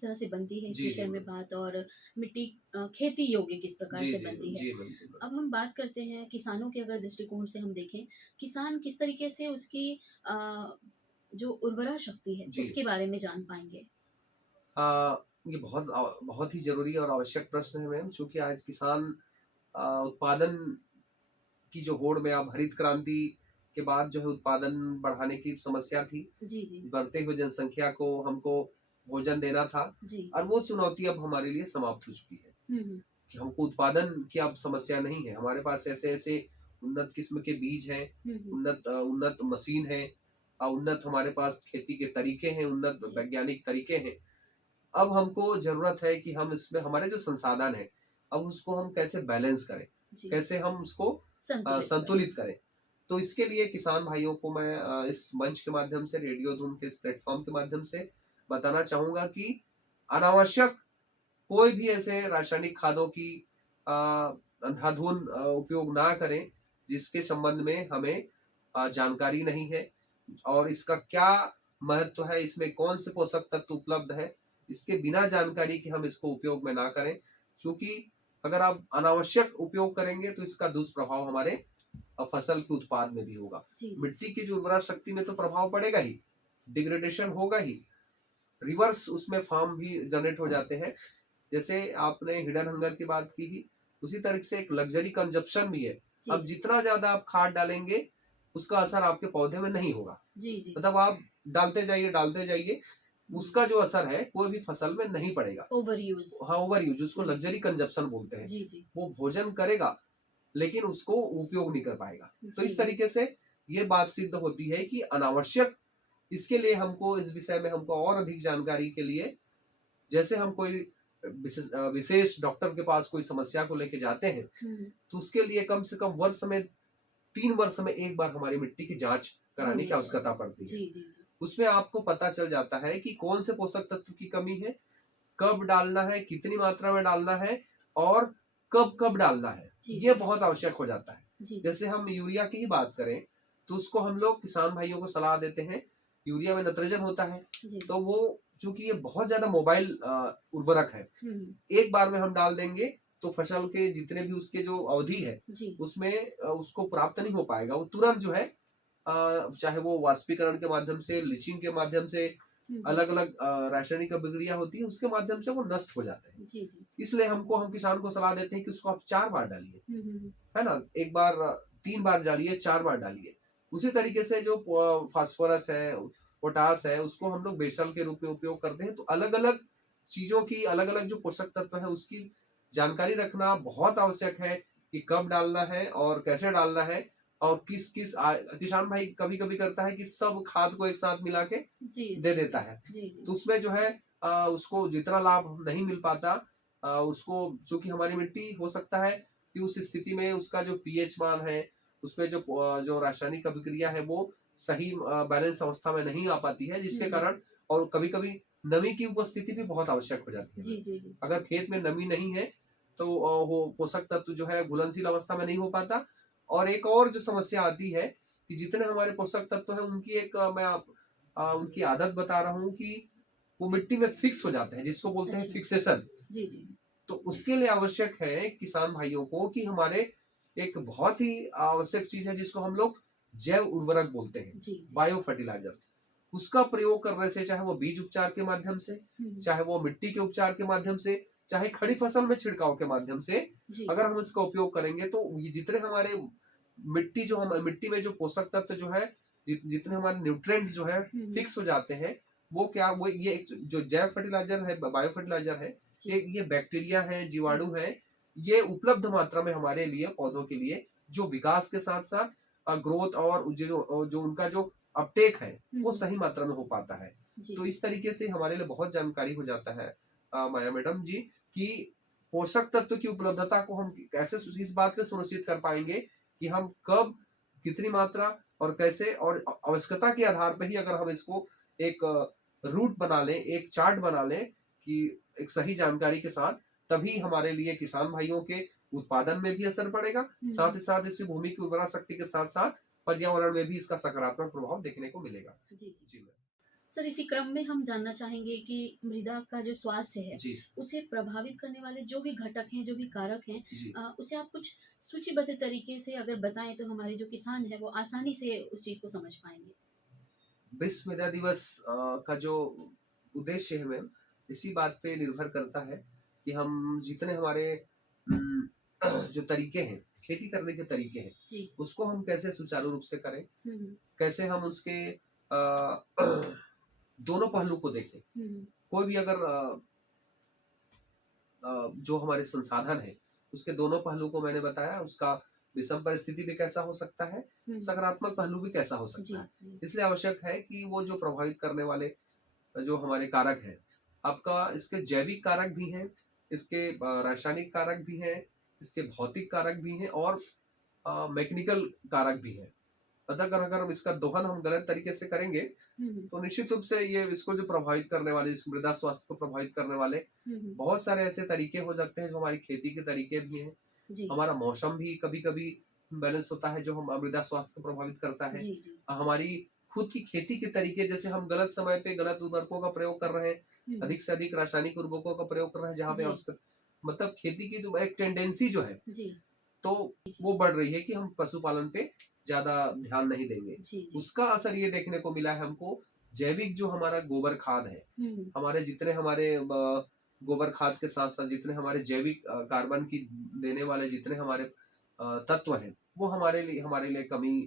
तरह से बनती है इस जी, जी, विषय में मैम। बात, और मिट्टी खेती योग्य किस प्रकार जी, से जी, बनती है। जी, मैम, जी, मैम। अब हम बात करते हैं किसानों के अगर दृष्टिकोण से हम देखें, किसान किस तरीके से उसकी जो उर्वरा शक्ति है जी। उसके बारे में जान पाएँगे? ये बहुत ही ज़रूरी और आवश्यक प्रश्न है मैम, चूँकि आज किसान उत्पादन की जो होड़ में, अब हरित क्रांति के बाद जो है उत्पादन बढ़ाने की समस्या थी। जी, जी। बढ़ते हुए जनसंख्या को हमको भोजन देना था, जी। और वो चुनौती अब हमारे लिए समाप्त हो चुकी है हुँ, हुँ। कि हमको उत्पादन की अब समस्या नहीं है। हमारे पास ऐसे-ऐसे उन्नत किस्म के बीज हैं, हुँ, हुँ। उन्नत मशीन है, उन्नत हमारे पास खेती के तरीके हैं, उन्नत जी, वैज्ञानिक तरीके हैं। अब हमको ज़रूरत है कि हम इसमें हमारे जो संसाधन हैं, अब उसको हम कैसे बैलेंस करें, जी। कैसे हम उसको संतुलित करें। संतुलित करें। तो इसके लिए किसान भाइयों को मैं इस मंच के माध्यम से, रेडियो धुन के इस प्लेटफ़ॉर्म के माध्यम से बताना चाहूँगा कि अनावश्यक कोई भी ऐसे रासायनिक खादों की अंधाधुंध उपयोग ना करें, जिसके संबंध में हमें जानकारी नहीं है, और इसका क्या महत्व है, इसमें कौन से पोषक तत्व उपलब्ध है, इसके बिना जानकारी के हम इसको उपयोग में ना करें। क्योंकि अगर आप अनावश्यक उपयोग करेंगे तो इसका दुष्प्रभाव हमारे फसल के उत्पाद में भी होगा। जी, जी। मिट्टी की जो उर्वरा शक्ति में तो प्रभाव पड़ेगा ही, डिग्रेडेशन होगा ही, रिवर्स उसमें फार्म भी जनरेट हो जाते हैं। जैसे आपने हिडन हंगर की बात की थी, उसी तरह से एक लग्जरी कंजप्शन भी है। जी, अब जी। जितना ज्यादा आप खाद डालेंगे, उसका असर आपके पौधे में नहीं होगा। जी, जी। मतलब आप डालते जाइए, हुँ। उसका जो असर है कोई भी फसल में नहीं पड़ेगा। Over use. हाँ, ओवर यूज, उसको हुँ। लग्जरी कंजप्शन बोलते हैं। जी, जी। वो भोजन करेगा, लेकिन उसको उपयोग नहीं कर पाएगा। तो जी। इस तरीके से ये बात सिद्ध होती है कि अनावश्यक, इसके लिए हमको इस विषय में हमको और अधिक जानकारी के लिए, जैसे हम कोई विशेष डॉक्टर के पास कोई समस्या को लेके जाते हैं, हुँ। तो उसके लिए कम से कम वर्ष में 3 वर्ष में 1 बार हमारी मिट्टी की जाँच कराने होनी की आवश्यकता चाहिए। पड़ती है। जी, जी, जी। उसमें आपको पता चल जाता है कि कौन से पोषक तत्व की कमी है, कब डालना है, कितनी मात्रा में डालना है, और कब-कब डालना है। जी, ये जी। बहुत आवश्यक हो जाता है। जी, जी। जैसे हम यूरिया की ही बात करें, तो उसको हम लोग किसान भाइयों को सलाह देते हैं, यूरिया में नाइट्रोजन होता है, जी। तो वो चूँकि ये बहुत ज़्यादा मोबाइल उर्वरक है, हुँ, हुँ। एक बार में हम डाल देंगे तो फसल के जितने भी उसके जो अवधि है, जी। उसमें उसको प्राप्त नहीं हो पाएगा। वो तुरंत जो है, चाहे वो वाष्पीकरण के माध्यम से, लीचिंग के माध्यम से, हुँ, हुँ। अलग-अलग रासायनिक अभिक्रिया होती है, उसके माध्यम से वो नष्ट हो जाते हैं। जी, जी। इसलिए हम किसान को सलाह देते हैं कि उसको आप 4 बार डालिए, हुँ, हुँ, हुँ। है ना? 1 बार, 3 बार डालिए, 4 बार डालिए। उसी तरीके से जो फास्फोरस है, पोटाश है, उसको हम लोग बेसल के रूप में उपयोग करते हैं। तो अलग-अलग चीज़ों की, अलग-अलग जो पोषक तत्व है, उसकी जानकारी रखना बहुत आवश्यक है कि कब डालना है और कैसे डालना है, और किस-किस किसान भाई कभी-कभी करता है कि सब खाद को एक साथ मिला के जी, दे जी, देता जी। है। जी, जी। तो उसमें जो है उसको जितना लाभ नहीं मिल पाता, उसको, चूँकि हमारी मिट्टी हो सकता है कि उस स्थिति में उसका जो पीएच मान है, उसमें जो रासायनिक अभिक्रिया है वो सही बैलेंस अवस्था में नहीं आ पाती है, हुँ, जिसके हुँ। कारण, और कभी-कभी नमी की उपस्थिति भी बहुत आवश्यक हो जाती है जी, हमें। जी, जी। अगर खेत में नमी नहीं है, तो वो पोषक तत्व जो है घुलनशील अवस्था में नहीं हो पाता। और एक और जो समस्या आती है कि जितने हमारे पोषक तत्व हैं, उनकी एक उनकी आदत बता रहा हूँ कि वो मिट्टी में फिक्स हो जाते हैं, जिसको बोलते हैं अच्छा। फिक्सेशन। जी, जी। तो उसके लिए आवश्यक है किसान भाइयों को कि हमारे एक बहुत ही आवश्यक चीज है, जिसको हम लोग जैव उर्वरक बोलते हैं, जी, जी। Bio fertilisers. उसका प्रयोग करने से, चाहे वो बीज उपचार के माध्यम से, हुँ, हुँ। चाहे वो मिट्टी के उपचार के माध्यम से, चाहे खड़ी फसल में छिड़काव के माध्यम से, जी। अगर हम इसका उपयोग करेंगे तो ये जितने हमारे मिट्टी में जो पोषक तत्व जो है, जितने हमारे न्यूट्रिएंट्स जो है हुँ, हुँ। फिक्स हो जाते हैं, वो ये एक जो जैव फर्टिलाइजर है, बायो फर्टिलाइजर है, जी। ये बैक्टीरिया है, हुँ। जीवाणु है, ये उपलब्ध मात्रा में हमारे लिए, पौधों के लिए, जो विकास के साथ साथ ग्रोथ, और जो उनका जो अपटेक है, हुँ, वो हुँ। सही मात्रा में हो पाता है। जी। तो इस तरीके से हमारे लिए बहुत जानकारी हो जाता है, माया मैडम जी, कि पोषक तत्व की उपलब्धता को हम कैसे इस बात पे सुनिश्चित कर पाएंगे कि हम कब, कितनी मात्रा, और कैसे, और आवश्यकता के आधार पर ही अगर हम इसको एक रूट बना लें, एक चार्ट बना लें, कि एक सही जानकारी के साथ, तभी हमारे लिए, किसान भाइयों के उत्पादन में भी असर पड़ेगा, हुँ, साथ हुँ। ही साथ इससे भूमि की उर्वरा शक्ति के साथ साथ पर्यावरण में भी इसका सकारात्मक प्रभाव देखने को मिलेगा। जी, जी। जी मैम। सर इसी क्रम में हम जानना चाहेंगे कि मृदा का जो स्वास्थ्य है जी उसे प्रभावित करने वाले जो भी घटक हैं, जो भी कारक हैं, जी। उसे आप कुछ सूचीबद्ध तरीके से अगर बताएं तो हमारे जो किसान है वो आसानी से उस चीज को समझ पाएंगे। विश्व मृदा दिवस का जो उद्देश्य है मैम, इसी बात पे निर्भर करता है कि हम जितने हमारे अम, जो तरीके हैं, खेती करने के तरीके हैं, जी। उसको हम कैसे सुचारू रूप से करें, हम्म। कैसे हम उसके दोनों पहलू को देखें। हम्म। कोई भी अगर जो हमारे संसाधन है उसके दोनों पहलू को मैंने बताया, उसका विषम परिस्थिति भी कैसा हो सकता है, हम्म। सकारात्मक पहलू भी कैसा हो जी सकता है। जी। इसलिए आवश्यक है कि वो जो प्रभावित करने वाले जो हमारे कारक हैं, आपका इसके जैविक कारक भी हैं, इसके रासायनिक कारक भी हैं, इसके भौतिक कारक भी हैं और मैकेनिकल कारक भी हैं। अगर अगर हम इसका दोहन हम गलत तरीके से करेंगे हम्म। तो निश्चित रूप से ये इसको जो प्रभावित करने वाले, इस मृदा स्वास्थ्य को प्रभावित करने वाले हम्म। बहुत सारे ऐसे तरीके हो सकते हैं जो हमारी खेती के तरीके भी हैं। जी हमारा मौसम भी कभी कभी बैलेंस होता है जो हम मृदा स्वास्थ्य को प्रभावित करता है। जी। जी। हमारी खुद की खेती के तरीके, जैसे हम गलत समय पे गलत उर्वरकों का प्रयोग कर रहे हैं, हम्म। अधिक से अधिक रासायनिक उर्वरकों का प्रयोग कर रहे हैं जहाँ पे जी आवश्यक, मतलब खेती की जो एक टेंडेंसी जो है, जी। तो वो बढ़ रही है कि हम पशुपालन पे ज्यादा ध्यान नहीं देंगे। जी जी। उसका असर ये देखने को मिला है हमको, जैविक जो हमारा गोबर खाद है, हम्म। हमारे जितने हमारे गोबर खाद के साथ साथ जितने हमारे जैविक कार्बन की देने वाले जितने हमारे तत्व हैं, वो हमारे लिए कमी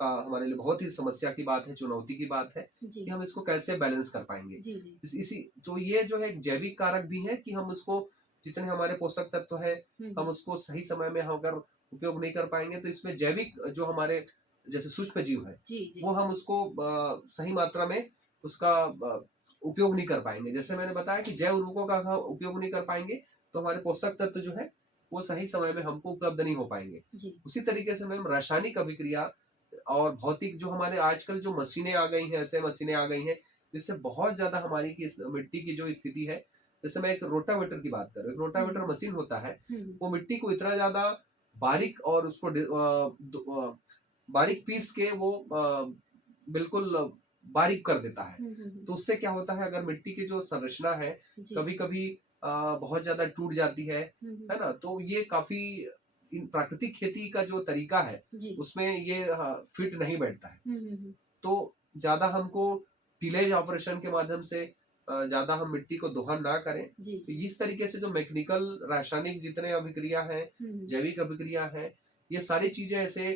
का, हमारे लिए बहुत ही समस्या की बात है, चुनौती की बात है जी कि हम इसको कैसे बैलेंस कर पाएंगे। जी। जी। इसी तो ये जो है एक जैविक कारक भी है कि हम उसको, जितने हमारे पोषक तत्व है, हम उसको सही समय में हम अगर उपयोग नहीं कर पाएंगे तो इसमें जैविक जो हमारे जैसे सूक्ष्म जीव है, जी जी। वो हम उसको सही मात्रा में उसका उपयोग नहीं कर पाएंगे। जैसे मैंने बताया कि जैव उर्वरकों का हम उपयोग नहीं कर पाएंगे तो हमारे पोषक तत्व जो है वो सही समय में हमको उपलब्ध नहीं हो पाएंगे। जी उसी तरीके से मैम रासायनिक अभिक्रिया और भौतिक जो हमारे आजकल जो मशीनें आ गई हैं, ऐसे मशीनें आ गई हैं जिससे बहुत ज्यादा हमारी की मिट्टी की जो स्थिति है, जैसे मैं एक रोटावेटर की बात करूँ, एक रोटावेटर मशीन होता है, वो मिट्टी को इतना ज्यादा बारीक और उसको बारीक पीस के वो बिल्कुल बारीक कर देता है। तो उससे क्या होता है, अगर मिट्टी की जो संरचना है जी। कभी कभी बहुत ज्यादा टूट जाती है ना, तो ये काफी इन प्राकृतिक खेती का जो तरीका है जी। उसमें ये फिट नहीं बैठता है। हम्म। तो ज्यादा हमको टिलेज ऑपरेशन के माध्यम से ज्यादा हम मिट्टी को दोहन ना करें। जी तो जी। इस तरीके से जो मैकेनिकल रासायनिक जितने अभिक्रिया है, जैविक अभिक्रिया है, ये सारी चीजें ऐसे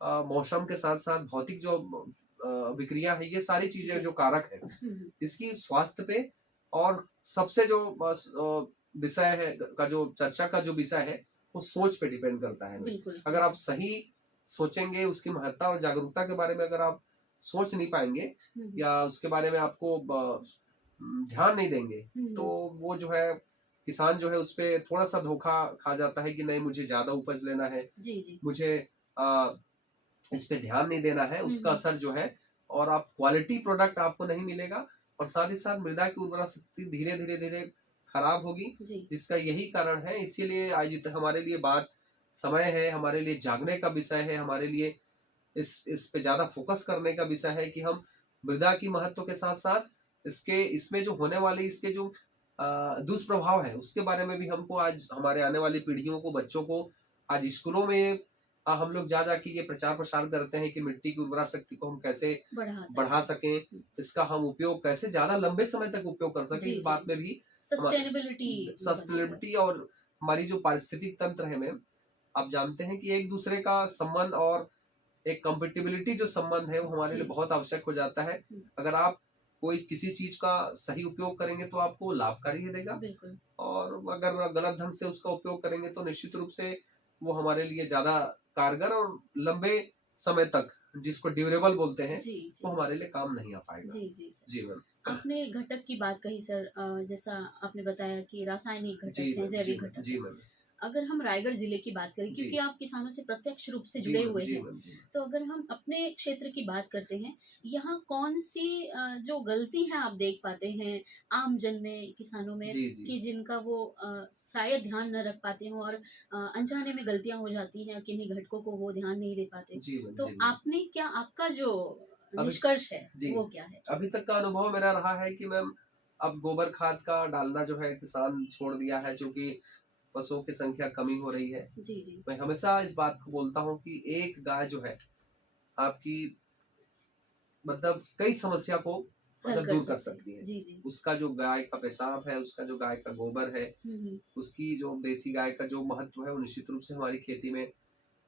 मौसम के साथ साथ भौतिक जो अभिक्रिया है, ये सारी चीजें जी। जो कारक है इसकी स्वास्थ्य पे, और सबसे जो विषय है का जो चर्चा का जो विषय है वो सोच पे डिपेंड करता है। बिल्कुल। अगर आप सही सोचेंगे, उसकी महत्ता और जागरूकता के बारे में अगर आप सोच नहीं पाएंगे या उसके बारे में आपको ध्यान नहीं देंगे, तो वो जो है किसान जो है उस पे थोड़ा सा धोखा खा जाता है कि नहीं मुझे ज्यादा उपज लेना है, जी जी। मुझे आ, इस पे ध्यान नहीं देना है, उसका असर जो है, और आप क्वालिटी प्रोडक्ट आपको नहीं मिलेगा, और साथ ही साथ मृदा की उर्वरा शक्ति धीरे धीरे धीरे खराब होगी। जी इसका यही कारण है। इसीलिए आज हमारे लिए बात समय है, हमारे लिए जागने का विषय है, हमारे लिए इस पे ज्यादा फोकस करने का विषय है कि हम मृदा की महत्व के साथ साथ इसके इसमें जो होने वाले इसके जो दुष्प्रभाव है उसके बारे में भी हमको आज हमारे आने वाली पीढ़ियों को, बच्चों को आज स्कूलों में हम लोग जा जाके ये प्रचार प्रसार करते हैं कि मिट्टी की उर्वरा शक्ति को हम कैसे बढ़ा सकें, इसका हम उपयोग कैसे ज्यादा लंबे समय तक उपयोग कर सकें। जी इस जी। बात में भी सस्टेनेबिलिटी और हमारी जो पारिस्थितिक तंत्र है मैम, आप जानते हैं कि एक दूसरे का संबंध और एक कंपेटिबिलिटी जो संबंध है वो हमारे लिए बहुत आवश्यक हो जाता है। अगर आप कोई किसी चीज का सही उपयोग करेंगे तो आपको लाभकारी देगा, और अगर गलत ढंग से उसका उपयोग करेंगे तो निश्चित रूप से वो हमारे लिए ज्यादा कारगर और लंबे समय तक, जिसको ड्यूरेबल बोलते हैं, वो हमारे लिए काम नहीं आ पाएगा। जी जी सर। जी मैम। आपने घटक की बात कही सर, जैसा आपने बताया कि रासायनिक घटक है, जैविक घटक जी है। मैम। अगर हम रायगढ़ जिले की बात करें, क्योंकि आप किसानों से प्रत्यक्ष रूप से जुड़े हुए हैं, तो अगर हम अपने क्षेत्र की बात करते हैं, यहाँ कौन सी जो गलती है आप देख पाते हैं आम जन में, किसानों में, कि जिनका वो शायद ध्यान न रख पाते हो और अनजाने में गलतियां हो जाती हैं, किन्हीं घटकों को वो ध्यान नहीं दे पाते। तो आपने क्या, आपका जो अभी निष्कर्ष है जी वो क्या है? अभी तक का अनुभव मेरा रहा है कि मैम अब गोबर खाद का डालना जो है किसान छोड़ दिया है, क्योंकि पशुओं की संख्या कमी हो रही है। जी, जी। मैं हमेशा इस बात को बोलता हूँ कि एक गाय जो है आपकी मतलब कई समस्या को हल मतलब कर दूर कर सकते हैं। सकती है। जी, जी। उसका जो गाय का पेशाब है, उसका जो गाय का गोबर है, हुँ, हुँ। उसकी जो देसी गाय का जो महत्व है वो निश्चित रूप से हमारी खेती में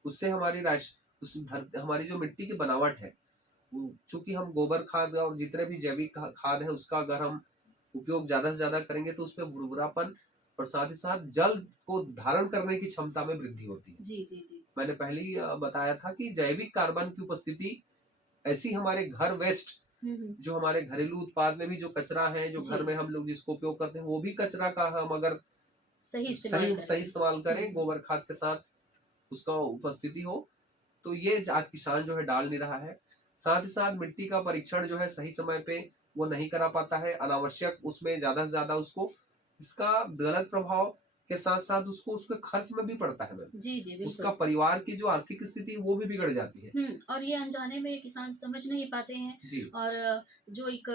उससे हमारी हमारी जो मिट्टी की बनावट है, चूंकि हम गोबर खाद और जितने भी जैविक खाद है उसका अगर हम उपयोग ज्यादा से ज्यादा करेंगे तो उसमें उर्वरापन और साथ ही साथ जल को धारण करने की क्षमता में वृद्धि होती है। जी, जी, जी। मैंने पहले ही बताया था कि जैविक कार्बन की उपस्थिति ऐसी हमारे घर वेस्ट, हुँ, हुँ। जो हमारे घरेलू उत्पाद में भी जो कचरा है, जो घर जी, में हम लोग जिसको उपयोग करते हैं, वो भी कचरा का हम अगर सही इस्तेमाल सही सही करें। इस्तेमाल हुँ, करें, हुँ। गोबर खाद के साथ उसका उपस्थिति हो, तो ये आज किसान जो है डाल नहीं रहा है। साथ ही साथ मिट्टी का परीक्षण जो है सही समय पे वो नहीं करा पाता है, अनावश्यक उसमें ज्यादा से ज्यादा उसको इसका गलत प्रभाव के साथ साथ उसको उसके खर्च में भी पड़ता है मैम। जी, जी, उसका बिल्कुल। परिवार की जो आर्थिक स्थिति है वो भी बिगड़ जाती है। और ये अनजाने में किसान समझ नहीं पाते हैं जी और जो एक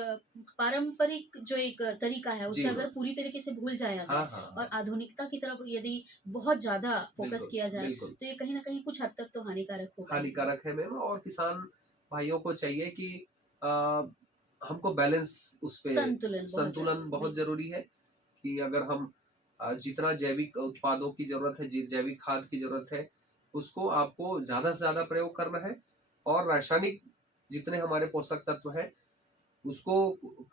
पारंपरिक जो एक तरीका है, जी उसे अगर मैम। पूरी तरीके से भूल जाया हाँ जाए हाँ और हाँ। आधुनिकता की तरफ यदि बहुत ज़्यादा फ़ोकस बिल्कुल किया जाए, बिल्कुल। तो ये कहीं न कहीं कुछ हद तक तो हानिकारक होगा ही होगा। हानिकारक है मैम, और किसान भाइयों को चाहिए कि आ, हमको बैलेंस उस पे संतुलन बहुत संतुलन ज़रूरी है, बहुत बिल्कुल। जरूरी है कि अगर हम जितना जैविक उत्पादों की जरूरत है, जैविक खाद की जरूरत है, उसको आपको ज्यादा से ज्यादा प्रयोग करना है। और रासायनिक जितने हमारे पोषक तत्व है उसको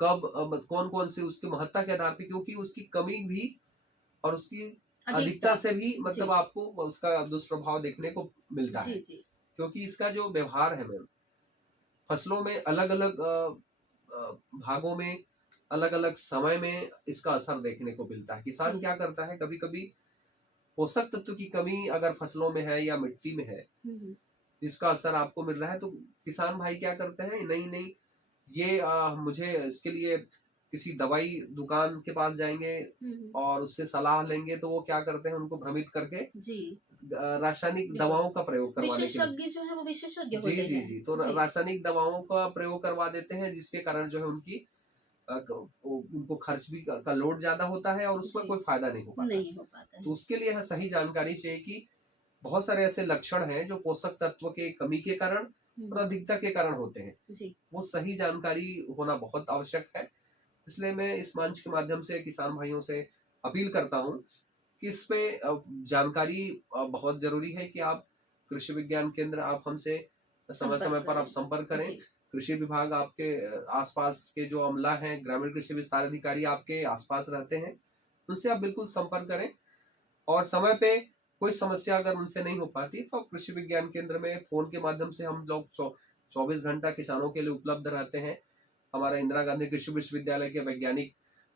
कब कौन कौन से उसकी महत्ता के आधार पे, क्योंकि उसकी कमी भी और उसकी अधिकता। अधिकता से भी जी। मतलब आपको उसका दुष्प्रभाव देखने को मिलता जी, है। जी। क्योंकि इसका जो व्यवहार है मैम, फसलों में अलग अलग भागों में अलग अलग समय में इसका असर देखने को मिलता है। किसान जी। क्या करता है, कभी कभी पोषक तत्व की कमी अगर फसलों में है या मिट्टी में है, हुँ, हुँ। जिसका असर आपको मिल रहा है, तो किसान भाई क्या करते हैं, नहीं नहीं ये मुझे इसके लिए किसी दवाई दुकान के पास जाएंगे हुँ, हुँ। और उससे सलाह लेंगे, तो वो क्या करते हैं, उनको भ्रमित करके जी, रासायनिक बिल्कुल। दवाओं का प्रयोग करवाने के लिए। विशेषज्ञ जो है वो विशेषज्ञ जी होते जी हैं। जी, तो जी। रासायनिक दवाओं का प्रयोग करवा देते हैं, जिसके कारण जो है उनकी उनको खर्च भी का लोड ज्यादा होता है और उसमें जी, कोई फायदा नहीं हो पाता। नहीं हो पाता तो है। उसके लिए सही जानकारी चाहिए कि बहुत सारे ऐसे लक्षण हैं जो पोषक तत्व के कमी के कारण हुँ, और हुँ। अधिकता के कारण होते हैं। जी। वो सही जानकारी होना बहुत आवश्यक है। इसलिए मैं इस मंच के माध्यम से किसान भाइयों से अपील करता हूँ कि इस पे जानकारी बहुत जरूरी है कि आप कृषि विज्ञान केंद्र आप हमसे समय संपर्क समय पर आप करें। संपर्क करें। जी। कृषि विभाग आपके आसपास के जो अमला हैं, ग्रामीण कृषि विस्तार अधिकारी आपके आसपास रहते हैं, उनसे आप बिल्कुल संपर्क करें। और समय पे कोई समस्या अगर उनसे नहीं हो पाती तो आप कृषि विज्ञान केंद्र में फोन के माध्यम से हम लोग 24 घंटा किसानों के लिए उपलब्ध रहते हैं। हमारा इंदिरा गांधी कृषि विश्वविद्यालय के वैज्ञानिक,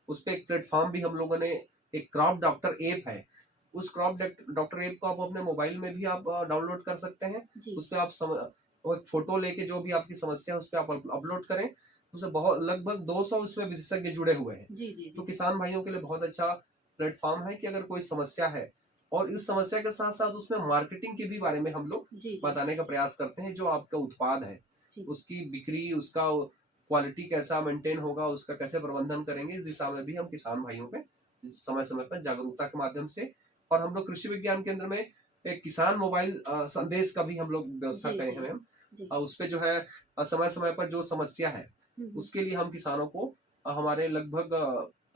उस पर एक प्लेटफॉर्म भी हम लोगों ने, एक क्रॉप डॉक्टर ऐप है, उस क्रॉप डॉक्टर ऐप को आप अपने मोबाइल में भी आप डाउनलोड कर सकते हैं। जी। उस पर आप और फोटो लेके जो भी आपकी समस्या है उस पर आप अपलोड करें। उसमें बहुत लगभग 200 उसमें विशेषज्ञ जुड़े हुए हैं। जी, जी, तो जी। किसान भाइयों के लिए बहुत अच्छा प्लेटफॉर्म है कि अगर कोई समस्या है, और इस समस्या के साथ साथ उसमें मार्केटिंग के भी बारे में हम लोग जी, जी। बताने का प्रयास करते हैं। जो आपका उत्पाद है जी। उसकी बिक्री, उसका क्वालिटी कैसा मेंटेन होगा, उसका कैसे प्रबंधन करेंगे, इस दिशा में भी हम किसान भाइयों पे समय समय पर जागरूकता के माध्यम से, और हम लोग कृषि विज्ञान केंद्र में एक किसान मोबाइल संदेश का भी हम लोग व्यवस्था जी, करें जी। हैं मैम। जी। उस पे जो है समय समय पर जो समस्या है हुँ, हुँ। उसके लिए हम किसानों को हमारे लगभग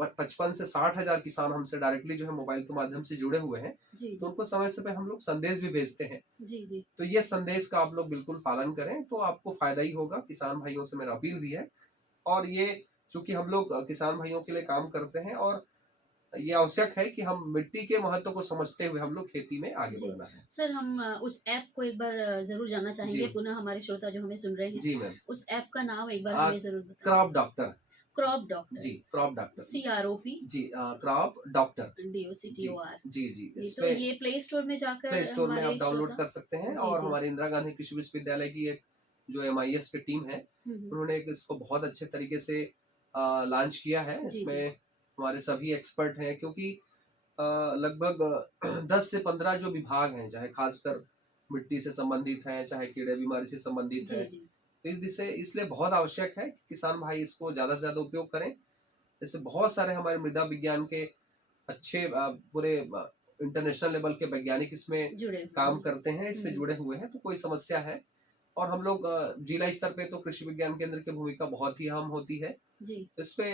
55 से 60 हजार किसान हमसे डायरेक्टली जो है मोबाइल के माध्यम से जुड़े हुए हैं। जी, तो जी। उनको समय समय हम लोग संदेश भी भेजते हैं। जी, जी। तो ये संदेश का आप लोग बिल्कुल पालन करें तो आपको फायदा ही होगा। किसान भाइयों से मेरा अपील भी है। और ये चूंकि हम लोग किसान भाइयों के लिए काम करते हैं, और ये आवश्यक है कि हम मिट्टी के महत्व को समझते हुए हम लोग खेती में आगे जी। बढ़ना है। सर हम उस ऐप को एक बार ज़रूर जानना जी चाहेंगे, पुनः हमारे श्रोता जो हमें सुन रहे हैं, जी मैम। उस ऐप का नाम एक बार आ, हमें ज़रूर बताएँ। Crop doctor. क्रॉप डॉक्टर, जी क्रॉप डॉक्टर। CROP जी क्रॉप डॉक्टर। जी DOCTOR। जी जी, जी, इस तो पे ये प्ले स्टोर में प्ले जाकर स्टोर में आप हमारे डाउनलोड श्रोता। कर सकते हैं। जी, और जी। हमारे इंदिरा गांधी कृषि विश्वविद्यालय की एक जो MIS की टीम है, हुँ, हुँ। उन्होंने इसको बहुत अच्छे तरीके से लॉन्च किया है। जी, जी। इसमें हमारे सभी एक्सपर्ट हैं, क्योंकि लगभग 10 से 15 जो विभाग हैं, चाहे खासकर मिट्टी से संबंधित हैं, चाहे कीड़े बीमारी से संबंधित जी, है, जी। तो इस दिशा इसलिए बहुत आवश्यक है कि किसान भाई इसको ज्यादा से ज्यादा उपयोग करें। जैसे बहुत सारे हमारे मृदा विज्ञान के अच्छे पूरे इंटरनेशनल लेवल के वैज्ञानिक इसमें जुड़े हुए काम हैं। करते हैं, इसमें जुड़े हुए हैं, तो कोई समस्या है। और हम लोग जिला स्तर पे तो कृषि विज्ञान केंद्र की भूमिका बहुत ही अहम होती है, जी तो इस पे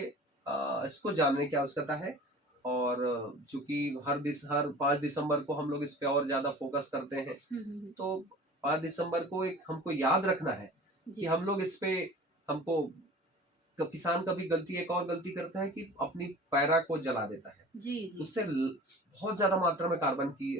इसको जानने की आवश्यकता है। और चूंकि हर 5 दिसंबर को हम लोग इस पे और ज्यादा फोकस करते हैं, तो 5 दिसंबर को एक हमको याद रखना है कि जी हम लोग इस पे हमको किसान कभी गलती एक और गलती करता है कि अपनी पैरा को जला देता है, जी जी उससे बहुत ज्यादा मात्रा में कार्बन की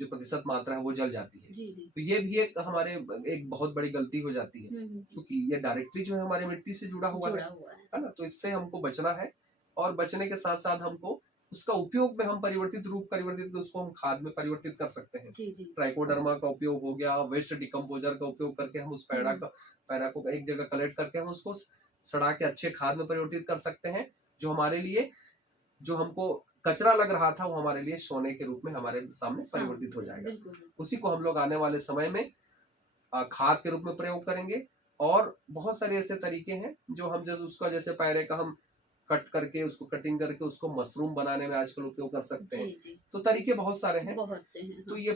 जो प्रतिशत मात्रा है वो जल जाती है। जी जी तो ये भी एक हमारे एक बहुत बड़ी गलती हो जाती है, क्योंकि ये डायरेक्टली जो है हमारी मिट्टी से जुड़ा हुआ जुड़ा हुआ है ना। तो इससे हमको बचना है, और बचने के साथ साथ हमको उसका उपयोग में हम परिवर्तित उसको हम खाद में परिवर्तित कर सकते हैं। जी जी ट्राइकोडर्मा का उपयोग हो गया, वेस्ट डिकम्पोजर का उपयोग करके हम उस पैरा को एक जगह कलेक्ट करके हम उसको सड़ा के अच्छे खाद में परिवर्तित कर सकते हैं, जो हमारे लिए, जो हमको कचरा लग रहा था, वो हमारे लिए सोने के रूप में हमारे सामने परिवर्तित हो जाएगा। बिल्कुल उसी को हम लोग आने वाले समय में खाद के रूप में प्रयोग करेंगे। और बहुत सारे ऐसे तरीके हैं जो हम जैसे उसका जैसे पैरे का हम कट करके उसको कटिंग करके उसको मशरूम बनाने में आजकल उपयोग कर सकते हैं। जी जी तो तरीके बहुत सारे हैं। बहुत से हैं तो हाँ। ये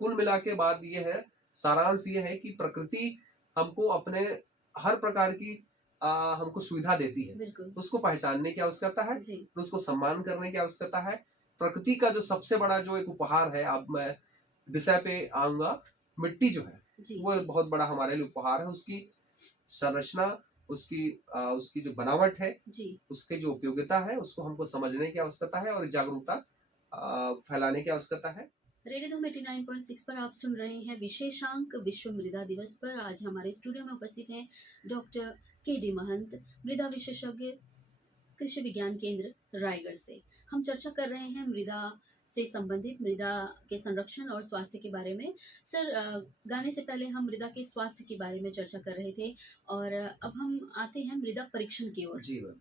कुल मिला के बात ये है, सारांश ये है कि प्रकृति हमको अपने हर प्रकार की हमको सुविधा देती है, बिल्कुल उसको पहचानने की आवश्यकता है, जी तो उसको सम्मान करने की आवश्यकता है। प्रकृति का जो सबसे बड़ा जो एक उपहार है, अब मैं विषय पे आऊंगा, मिट्टी जो है जी वो जी एक बहुत बड़ा हमारे लिए उपहार है। उसकी संरचना, उसकी जो बनावट है, जी उसके जो उपयोगिता है, उसको हमको समझने की आवश्यकता है और जागरूकता फैलाने की आवश्यकता है। रेडियो धूम 89.6 पर आप सुन रहे हैं विशेषांक विश्व मृदा दिवस पर। आज हमारे स्टूडियो में उपस्थित हैं डॉक्टर के.डी. महंत, मृदा विशेषज्ञ, कृषि विज्ञान केंद्र रायगढ़ से। हम चर्चा कर रहे हैं मृदा से संबंधित, मृदा के संरक्षण और स्वास्थ्य के बारे में। सर, गाने से पहले हम मृदा के स्वास्थ्य के बारे में चर्चा कर रहे थे, और अब हम आते हैं मृदा परीक्षण की ओर। जी मैम।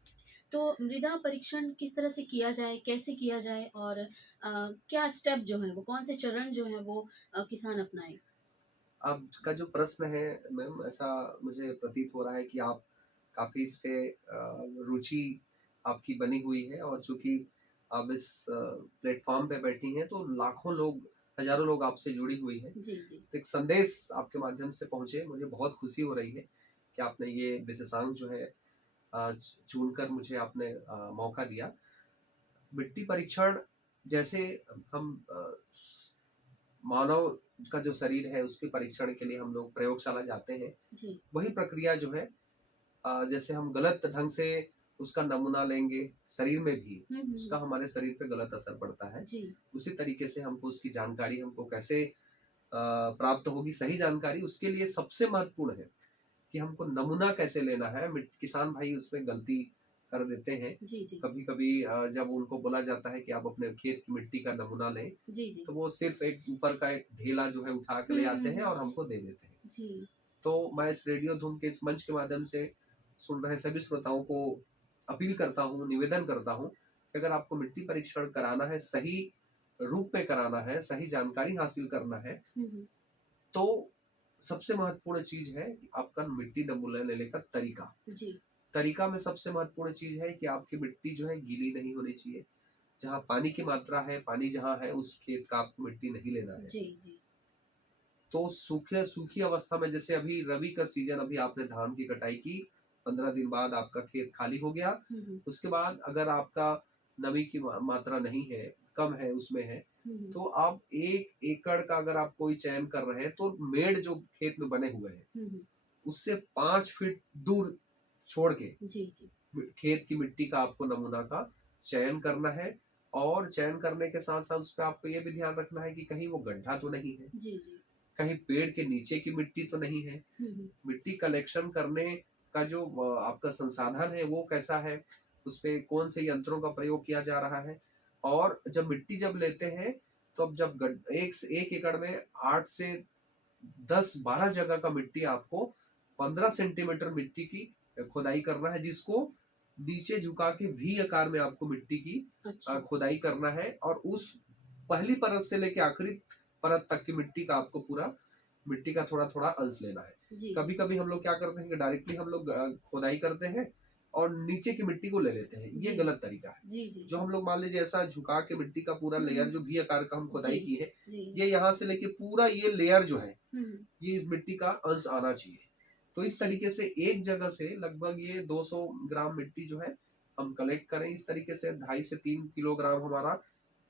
तो मृदा परीक्षण किस तरह से किया जाए, कैसे किया जाए, और क्या स्टेप जो है वो, कौन से चरण जो है वो किसान अपनाए? आपका जो प्रश्न है मैम, ऐसा मुझे प्रतीत हो रहा है कि आप काफी इस पे रुचि आपकी बनी हुई है, और चूंकि आप इस प्लेटफॉर्म पे बैठी हैं तो लाखों लोग, हजारों लोग आपसे जुड़ी हुई है। जी जी तो एक संदेश आपके माध्यम से पहुंचे, मुझे बहुत खुशी हो रही है कि आपने ये विशेषांक जो है चुनकर मुझे आपने मौका दिया। मिट्टी परीक्षण, जैसे हम मानव का जो शरीर है उसके परीक्षण के लिए हम लोग प्रयोगशाला जाते हैं, जी वही प्रक्रिया जो है जैसे हम गलत ढंग से उसका नमूना लेंगे, शरीर में भी उसका हमारे शरीर पे गलत असर पड़ता है। जी उसी तरीके से हमको उसकी जानकारी हमको कैसे प्राप्त होगी, सही जानकारी, उसके लिए सबसे महत्वपूर्ण है कि हमको नमूना कैसे लेना है। किसान भाई उसमें गलती कर देते हैं जी जी कभी कभी। जब उनको बोला जाता है कि आप अपने खेत की मिट्टी का नमूना लें, जी जी तो वो सिर्फ एक ऊपर का एक ढेला जो है उठा के ले आते हैं और हमको दे देते हैं। जी तो मैं इस रेडियो धूम के इस मंच के माध्यम से सुन रहे सभी श्रोताओं को अपील करता हूँ, निवेदन करता हूँ कि अगर आपको मिट्टी परीक्षण कराना है, सही रूप में कराना है, सही जानकारी हासिल करना है, तो सबसे महत्वपूर्ण चीज है कि आपका मिट्टी नमूना लेने का तरीका। जी तरीका में सबसे महत्वपूर्ण चीज है कि आपकी मिट्टी जो है गीली नहीं होनी चाहिए। जहाँ पानी की मात्रा है, पानी जहाँ है, उस खेत का आपको मिट्टी नहीं लेना है। जी जी तो सूखी अवस्था में, जैसे अभी रबी का सीजन, अभी आपने धान की कटाई की, 15 दिन बाद आपका खेत खाली हो गया। उसके बाद अगर आपका नमी की मात्रा नहीं है, कम है, उसमें है, तो आप 1 एकड़ का अगर आप कोई चयन कर रहे हैं, तो मेड़ जो खेत में बने हुए हैं उससे 5 फीट दूर छोड़ के जी जी खेत की मिट्टी का आपको नमूना का चयन करना है। और चयन करने के साथ साथ उस पर आपको ये भी ध्यान रखना है कि कहीं वो गड्ढा तो नहीं है, जी जी कहीं पेड़ के नीचे की मिट्टी तो नहीं है, मिट्टी कलेक्शन करने का जो आपका संसाधन है वो कैसा है, उस पे कौन से यंत्रों का प्रयोग किया जा रहा है। और जब मिट्टी जब लेते हैं, तो अब जब एक एकड़ में 8 से 10 12 जगह का मिट्टी आपको 15 सेंटीमीटर मिट्टी की खुदाई करना है, जिसको नीचे झुका के वी आकार में आपको मिट्टी की अच्छा खुदाई करना है। और उस पहली परत से लेके आखिरी परत तक की मिट्टी का आपको पूरा मिट्टी का थोड़ा थोड़ा अंश लेना है। जी कभी जी कभी हम लोग क्या करते हैं कि डायरेक्टली हम लोग खोदाई करते हैं और नीचे की मिट्टी को ले लेते हैं, ये जी गलत तरीका है। जी जी जो हम लोग मान लीजिए ऐसा झुका के मिट्टी का पूरा लेयर हम्म, जो भी आकार का हम जी खुदाई की है, जी ये यहाँ से लेके पूरा ये लेयर जो है हम्म, ये इस मिट्टी का अंश आना चाहिए। तो इस जी तरीके से एक जगह से लगभग ये 200 ग्राम मिट्टी जो है हम कलेक्ट करें, इस तरीके से 2.5 से 3 किलोग्राम हमारा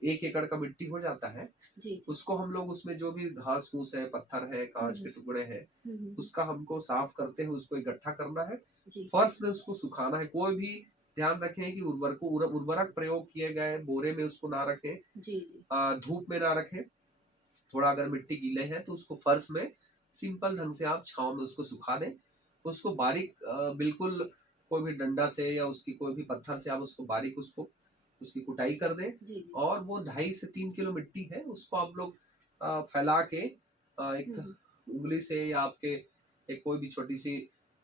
1 एकड़ का मिट्टी हो जाता है। जी जी उसको हम लोग उसमें जो भी घास फूस है, पत्थर है, कांच के हम्म टुकड़े हैं, हम्म, उसका हमको साफ करते हुए उसको इकट्ठा करना है, जी फर्श में उसको सुखाना है। कोई भी ध्यान रखें कि उर्वरक प्रयोग किए गए बोरे में उसको ना रखें, जी जी धूप में ना रखें। थोड़ा अगर मिट्टी गीले हैं तो उसको फर्श में सिंपल ढंग से आप छांव में उसको सुखा दें। उसको बारीक बिल्कुल कोई भी डंडा से या उसकी कोई भी पत्थर से आप उसको बारीक उसको उसकी कुटाई कर दें। जी जी और वो 2.5 से 3 किलो मिट्टी है उसको आप लोग फैला के एक हम्म उंगली से या आपके एक कोई भी छोटी सी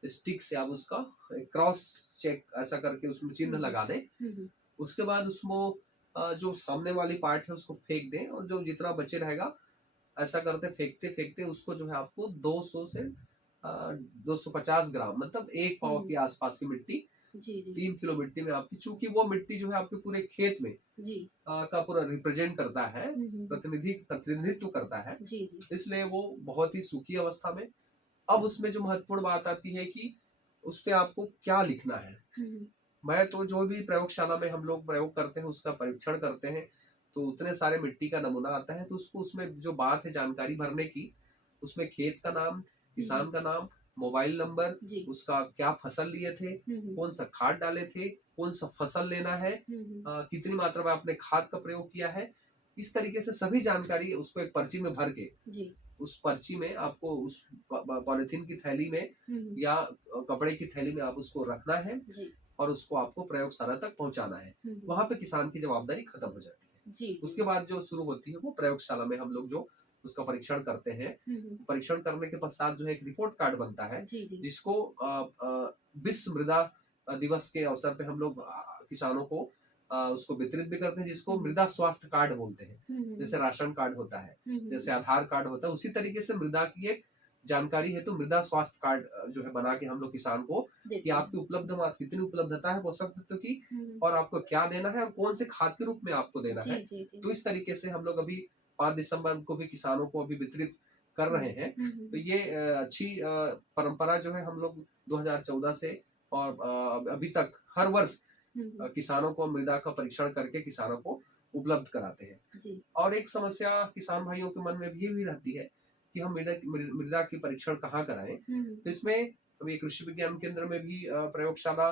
स्टिक से आप उसका एक क्रॉस चेक ऐसा करके उसमें चिन्ह हम्म लगा दें। हम्म उसके बाद उसमें जो सामने वाली पार्ट है उसको फेंक दें और जो जितना बचे रहेगा ऐसा करते फेंकते फेंकते उसको जो है आपको 200 से 250 ग्राम मतलब 1 पाव हम्म, के आसपास की मिट्टी, जी जी 3 किलो मिट्टी में आपकी, चूंकि वो मिट्टी जो है आपके पूरे खेत में जी का पूरा रिप्रेजेंट करता है, हम्म, प्रतिनिधित्व करता है, जी जी इसलिए वो बहुत ही सूखी अवस्था में। अब उसमें जो महत्वपूर्ण बात आती है कि उस पे आपको क्या लिखना है। हम्म मैं तो जो भी प्रयोगशाला में हम लोग प्रयोग करते हैं उसका परीक्षण करते हैं, तो उतने सारे मिट्टी का नमूना आता है, तो उसको उसमें जो बात है जानकारी भरने की, उसमें खेत का नाम, हम्म, किसान का नाम, मोबाइल नंबर, जी उसका क्या फसल लिए थे, हम्म कौन सा खाद डाले थे, कौन सा फसल लेना है, हम्म कितनी मात्रा में आपने खाद का प्रयोग किया है, इस तरीके से सभी जानकारी उसको एक पर्ची में भर के, जी उस पर्ची में आपको उस पॉलिथीन की थैली में हम्म या कपड़े की थैली में आप उसको रखना है जी और उसको आपको प्रयोगशाला तक पहुंचाना है। हम्म वहां पे किसान की जवाबदारी खत्म हो जाती है। जी जी उसके बाद जो शुरू होती है वो प्रयोगशाला में हम लोग जो उसका परीक्षण करते हैं। हम्म परीक्षण करने के पश्चात जो है एक रिपोर्ट कार्ड बनता है, जी जी जिसको विश्व मृदा दिवस के अवसर पे हम लोग किसानों को उसको वितरित भी करते हैं, जिसको हम्म मृदा स्वास्थ्य कार्ड बोलते हैं। हम्म जैसे राशन कार्ड होता है, हम्म जैसे आधार कार्ड होता है, उसी तरीके से मृदा की एक जानकारी है, तो मृदा स्वास्थ्य कार्ड जो है बना के हम लोग किसान को कि देते हैं आपकी कितनी उपलब्धता है पोषक तत्व की हम्म और आपको क्या देना है और कौन से खाद के रूप में आपको देना जी है। जी जी तो इस तरीके से हम लोग अभी 5 दिसंबर को भी किसानों को अभी वितरित कर रहे हैं। तो हम्म ये अच्छी परंपरा जो है हम लोग 2014 से और अभी तक हर वर्ष हम्म किसानों को मृदा का परीक्षण करके किसानों को उपलब्ध कराते हैं। जी और एक समस्या किसान भाइयों के मन में भी ये भी रहती है कि हम मृदा की परीक्षण कहाँ कराएं। तो इसमें अभी कृषि विज्ञान केंद्र में भी प्रयोगशाला,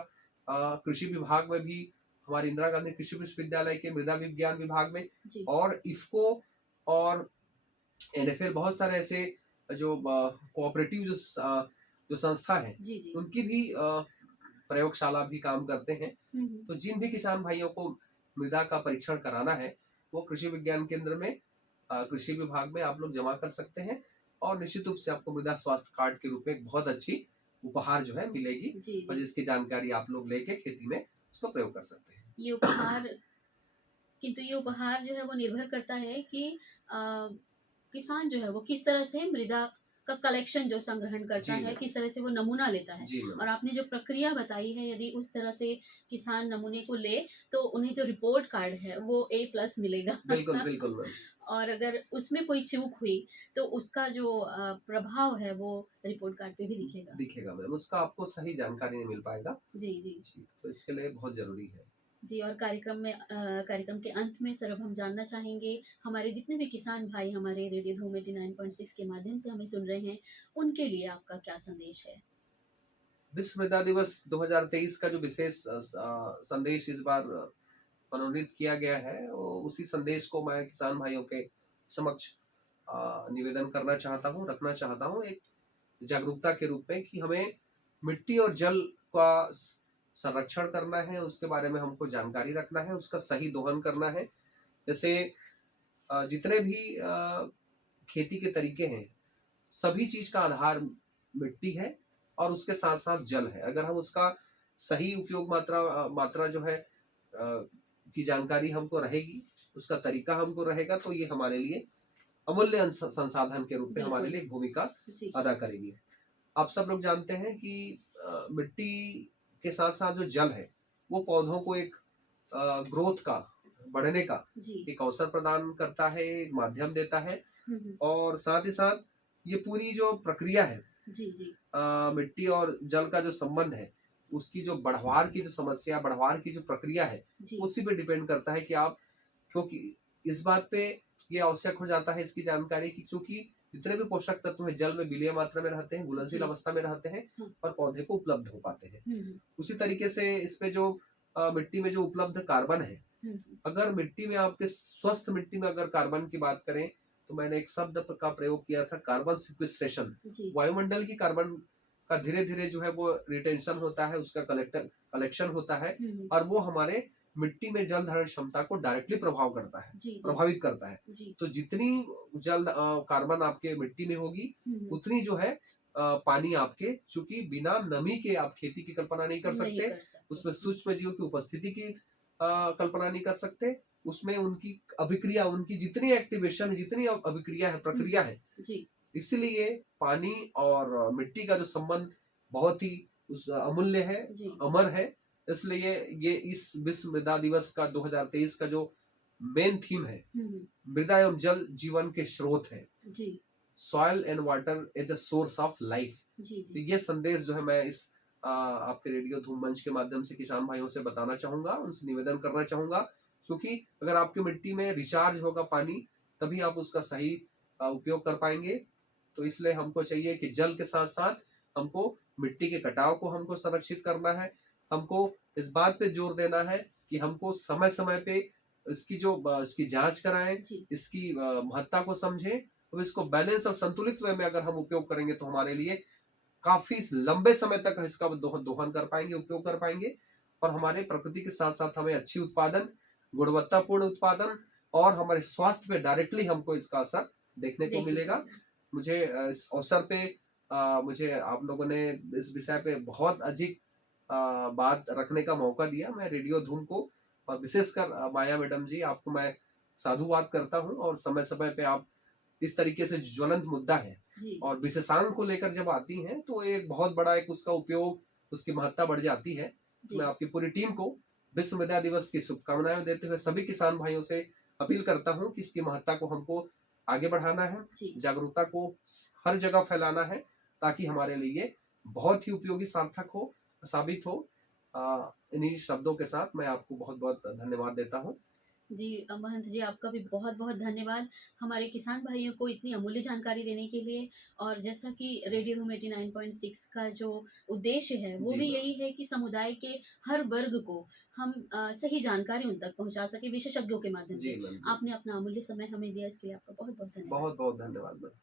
कृषि विभाग में भी, हमारे इंदिरा गांधी कृषि विश्वविद्यालय के मृदा विज्ञान विभाग में, जी और इफ्को और एनएफएल, बहुत सारे ऐसे जो कोऑपरेटिव जो संस्था है, जी जी उनकी भी प्रयोगशाला भी काम करते हैं। हम्म तो जिन भी किसान भाइयों को मृदा का परीक्षण कराना है वो कृषि विज्ञान केंद्र में कृषि विभाग में आप लोग जमा कर सकते हैं और निश्चित रूप से आपको मृदा स्वास्थ्य कार्ड के रूप में एक बहुत अच्छी उपहार जो है मिलेगी, जी और जी जिसकी जानकारी आप लोग लेके खेती में उसको प्रयोग कर सकते हैं। ये उपहार किंतु ये उपहार जो है वो निर्भर करता है कि अ, किसान जो है वो किस तरह से मृदा का कलेक्शन जो संग्रहण करता जी है, मैम। किस तरह से वो नमूना लेता है। जी मैम। और आपने जो प्रक्रिया बताई है, यदि उस तरह से किसान नमूने को ले तो उन्हें जो रिपोर्ट कार्ड है वो A+ मिलेगा। बिल्कुल बिल्कुल मैम। और अगर उसमें कोई चूक हुई तो उसका जो प्रभाव है वो रिपोर्ट कार्ड पे भी दिखेगा। दिखेगा मैम, उसका आपको सही जानकारी नहीं मिल पाएगा। जी जी जी, तो इसके लिए बहुत जरूरी है। जी। और कार्यक्रम के अंत में सर अब हम जानना चाहेंगे, हमारे जितने भी किसान भाई हमारे रेडियो धूम 89.6 के माध्यम से हमें सुन रहे हैं, उनके लिए आपका क्या संदेश है? विश्व मृदा दिवस 2023 का जो विशेष संदेश इस बार मनोनीत किया गया है, वो उसी संदेश को मैं किसान भाइयों के समक्ष निवेदन करना चाहता हूँ, रखना चाहता हूँ एक जागरूकता के रूप में कि हमें मिट्टी और जल का संरक्षण करना है, उसके बारे में हमको जानकारी रखना है, उसका सही दोहन करना है। जैसे जितने भी खेती के तरीके हैं, सभी चीज का आधार मिट्टी है और उसके साथ साथ जल है। अगर हम उसका सही उपयोग मात्रा जो है की जानकारी हमको रहेगी, उसका तरीका हमको रहेगा, तो ये हमारे लिए अमूल्य संसाधन के रूप में हमारे बिल्कुल। लिए एक भूमिका जी। अदा करेगी। आप सब लोग जानते हैं कि मिट्टी के साथ साथ जो जल है वो पौधों को एक ग्रोथ का, बढ़ने का जी। एक अवसर प्रदान करता है, एक माध्यम देता है। हुँ। और साथ ही साथ ये पूरी जो प्रक्रिया है, जी, जी। मिट्टी और जल का जो संबंध है, उसकी जो बढ़वार की जो समस्या, बढ़वार की जो प्रक्रिया है, जी। उसी पे डिपेंड करता है कि आप, क्योंकि इस बात पे ये आवश्यक हो जाता है इसकी जानकारी की, क्योंकि जितने भी पोषक तत्व हैं जल में विलीय मात्रा में रहते हैं, घुलनशील जी। अवस्था में रहते हैं हाँ। और पौधे को उपलब्ध हो पाते हैं। हुँ। उसी तरीके से इस पे जो मिट्टी में जो उपलब्ध कार्बन है, हुँ। अगर मिट्टी में आपके स्वस्थ मिट्टी में अगर कार्बन की बात करें, तो मैंने एक शब्द का प्रयोग किया था, कार्बन सिक्विस्ट्रेशन। जी। वायुमंडल की कार्बन का धीरे धीरे जो है वो रिटेंशन होता है, उसका कलेक्शन होता है हुँ। और वो हमारे मिट्टी में जल धारण क्षमता को डायरेक्टली प्रभाव करता है, जी, जी। प्रभावित करता है। जी। तो जितनी जल कार्बन आपके मिट्टी में होगी, हुँ। उतनी जो है पानी आपके, चूंकि बिना नमी के आप खेती की कल्पना नहीं कर नहीं सकते, कर सकते। उसमें सूक्ष्म जीवों की उपस्थिति की कल्पना नहीं कर सकते, उसमें उनकी अभिक्रिया, उनकी जितनी एक्टिवेशन है, जितनी अभिक्रिया है, हुँ। प्रक्रिया है, जी। इसलिए पानी और मिट्टी का जो संबंध बहुत ही अमूल्य है, जी। अमर है। इसलिए ये इस विश्व मृदा दिवस का 2023 का जो मेन थीम है, हुँ। मृदा एवं जल जीवन के स्रोत है, जी। Soil and water is a source of life. जी। तो जी। ये संदेश जो है मैं इस आपके रेडियो धूम मंच के माध्यम से किसान भाइयों से बताना चाहूंगा, उनसे निवेदन करना चाहूंगा, क्योंकि अगर आपकी मिट्टी में रिचार्ज होगा पानी, तभी आप उसका सही उपयोग कर पाएंगे। तो इसलिए हमको चाहिए कि जल के साथ साथ हमको मिट्टी के कटाव को हमको संरक्षित करना है। हमको इस बात पे जोर देना है कि हमको समय समय पे इसकी जांच कराएं, जी। इसकी महत्ता को समझें। तो इसको बैलेंस और संतुलित वे में अगर हम उपयोग करेंगे तो हमारे लिए काफी लंबे समय तक इसका दोहन कर पाएंगे, उपयोग कर पाएंगे, और हमारे प्रकृति के साथ साथ हमें अच्छी उत्पादन, गुणवत्तापूर्ण उत्पादन और हमारे स्वास्थ्य पे डायरेक्टली हमको इसका असर देखने को देखने को मिलेगा। मिला। मुझे इस अवसर पे मुझे आप लोगों ने इस विषय पे बहुत अधिक बात रखने का मौका दिया। मैं रेडियो धूम को और विशेषकर माया मैडम जी, आपको मैं साधुवाद करता हूँ। और समय समय पे आप इस तरीके से ज्वलंत मुद्दा है जी। और विशेषांक को लेकर जब आती हैं, तो एक बहुत बड़ा एक उसका उपयोग, उसकी महत्ता बढ़ जाती है। तो मैं जी। आपकी पूरी टीम को विश्व मृदा दिवस की शुभकामनाएं देते हुए सभी किसान भाइयों से अपील करता हूं कि इसकी महत्ता को हमको आगे बढ़ाना है, जी। जागरूकता को हर जगह फैलाना है, ताकि हमारे लिए बहुत ही उपयोगी, सार्थक हो, साबित हो। इन्हीं शब्दों के साथ मैं आपको बहुत बहुत धन्यवाद देता हूँ। जी, महंत जी, आपका भी बहुत-बहुत धन्यवाद हमारे किसान भाइयों को इतनी अमूल्य जानकारी देने के लिए। और जैसा कि रेडियो धूम 89.6 का जो उद्देश्य है, वो जी भी मैम। यही है कि समुदाय के हर वर्ग को हम सही जानकारी उन तक पहुँचा सकें विशेषज्ञों के माध्यम जी से। मैम। जी, आपने अपना अमूल्य समय हमें दिया, इसके लिए आपका बहुत-बहुत धन्यवाद। बहुत बहुत धन्यवाद मैम।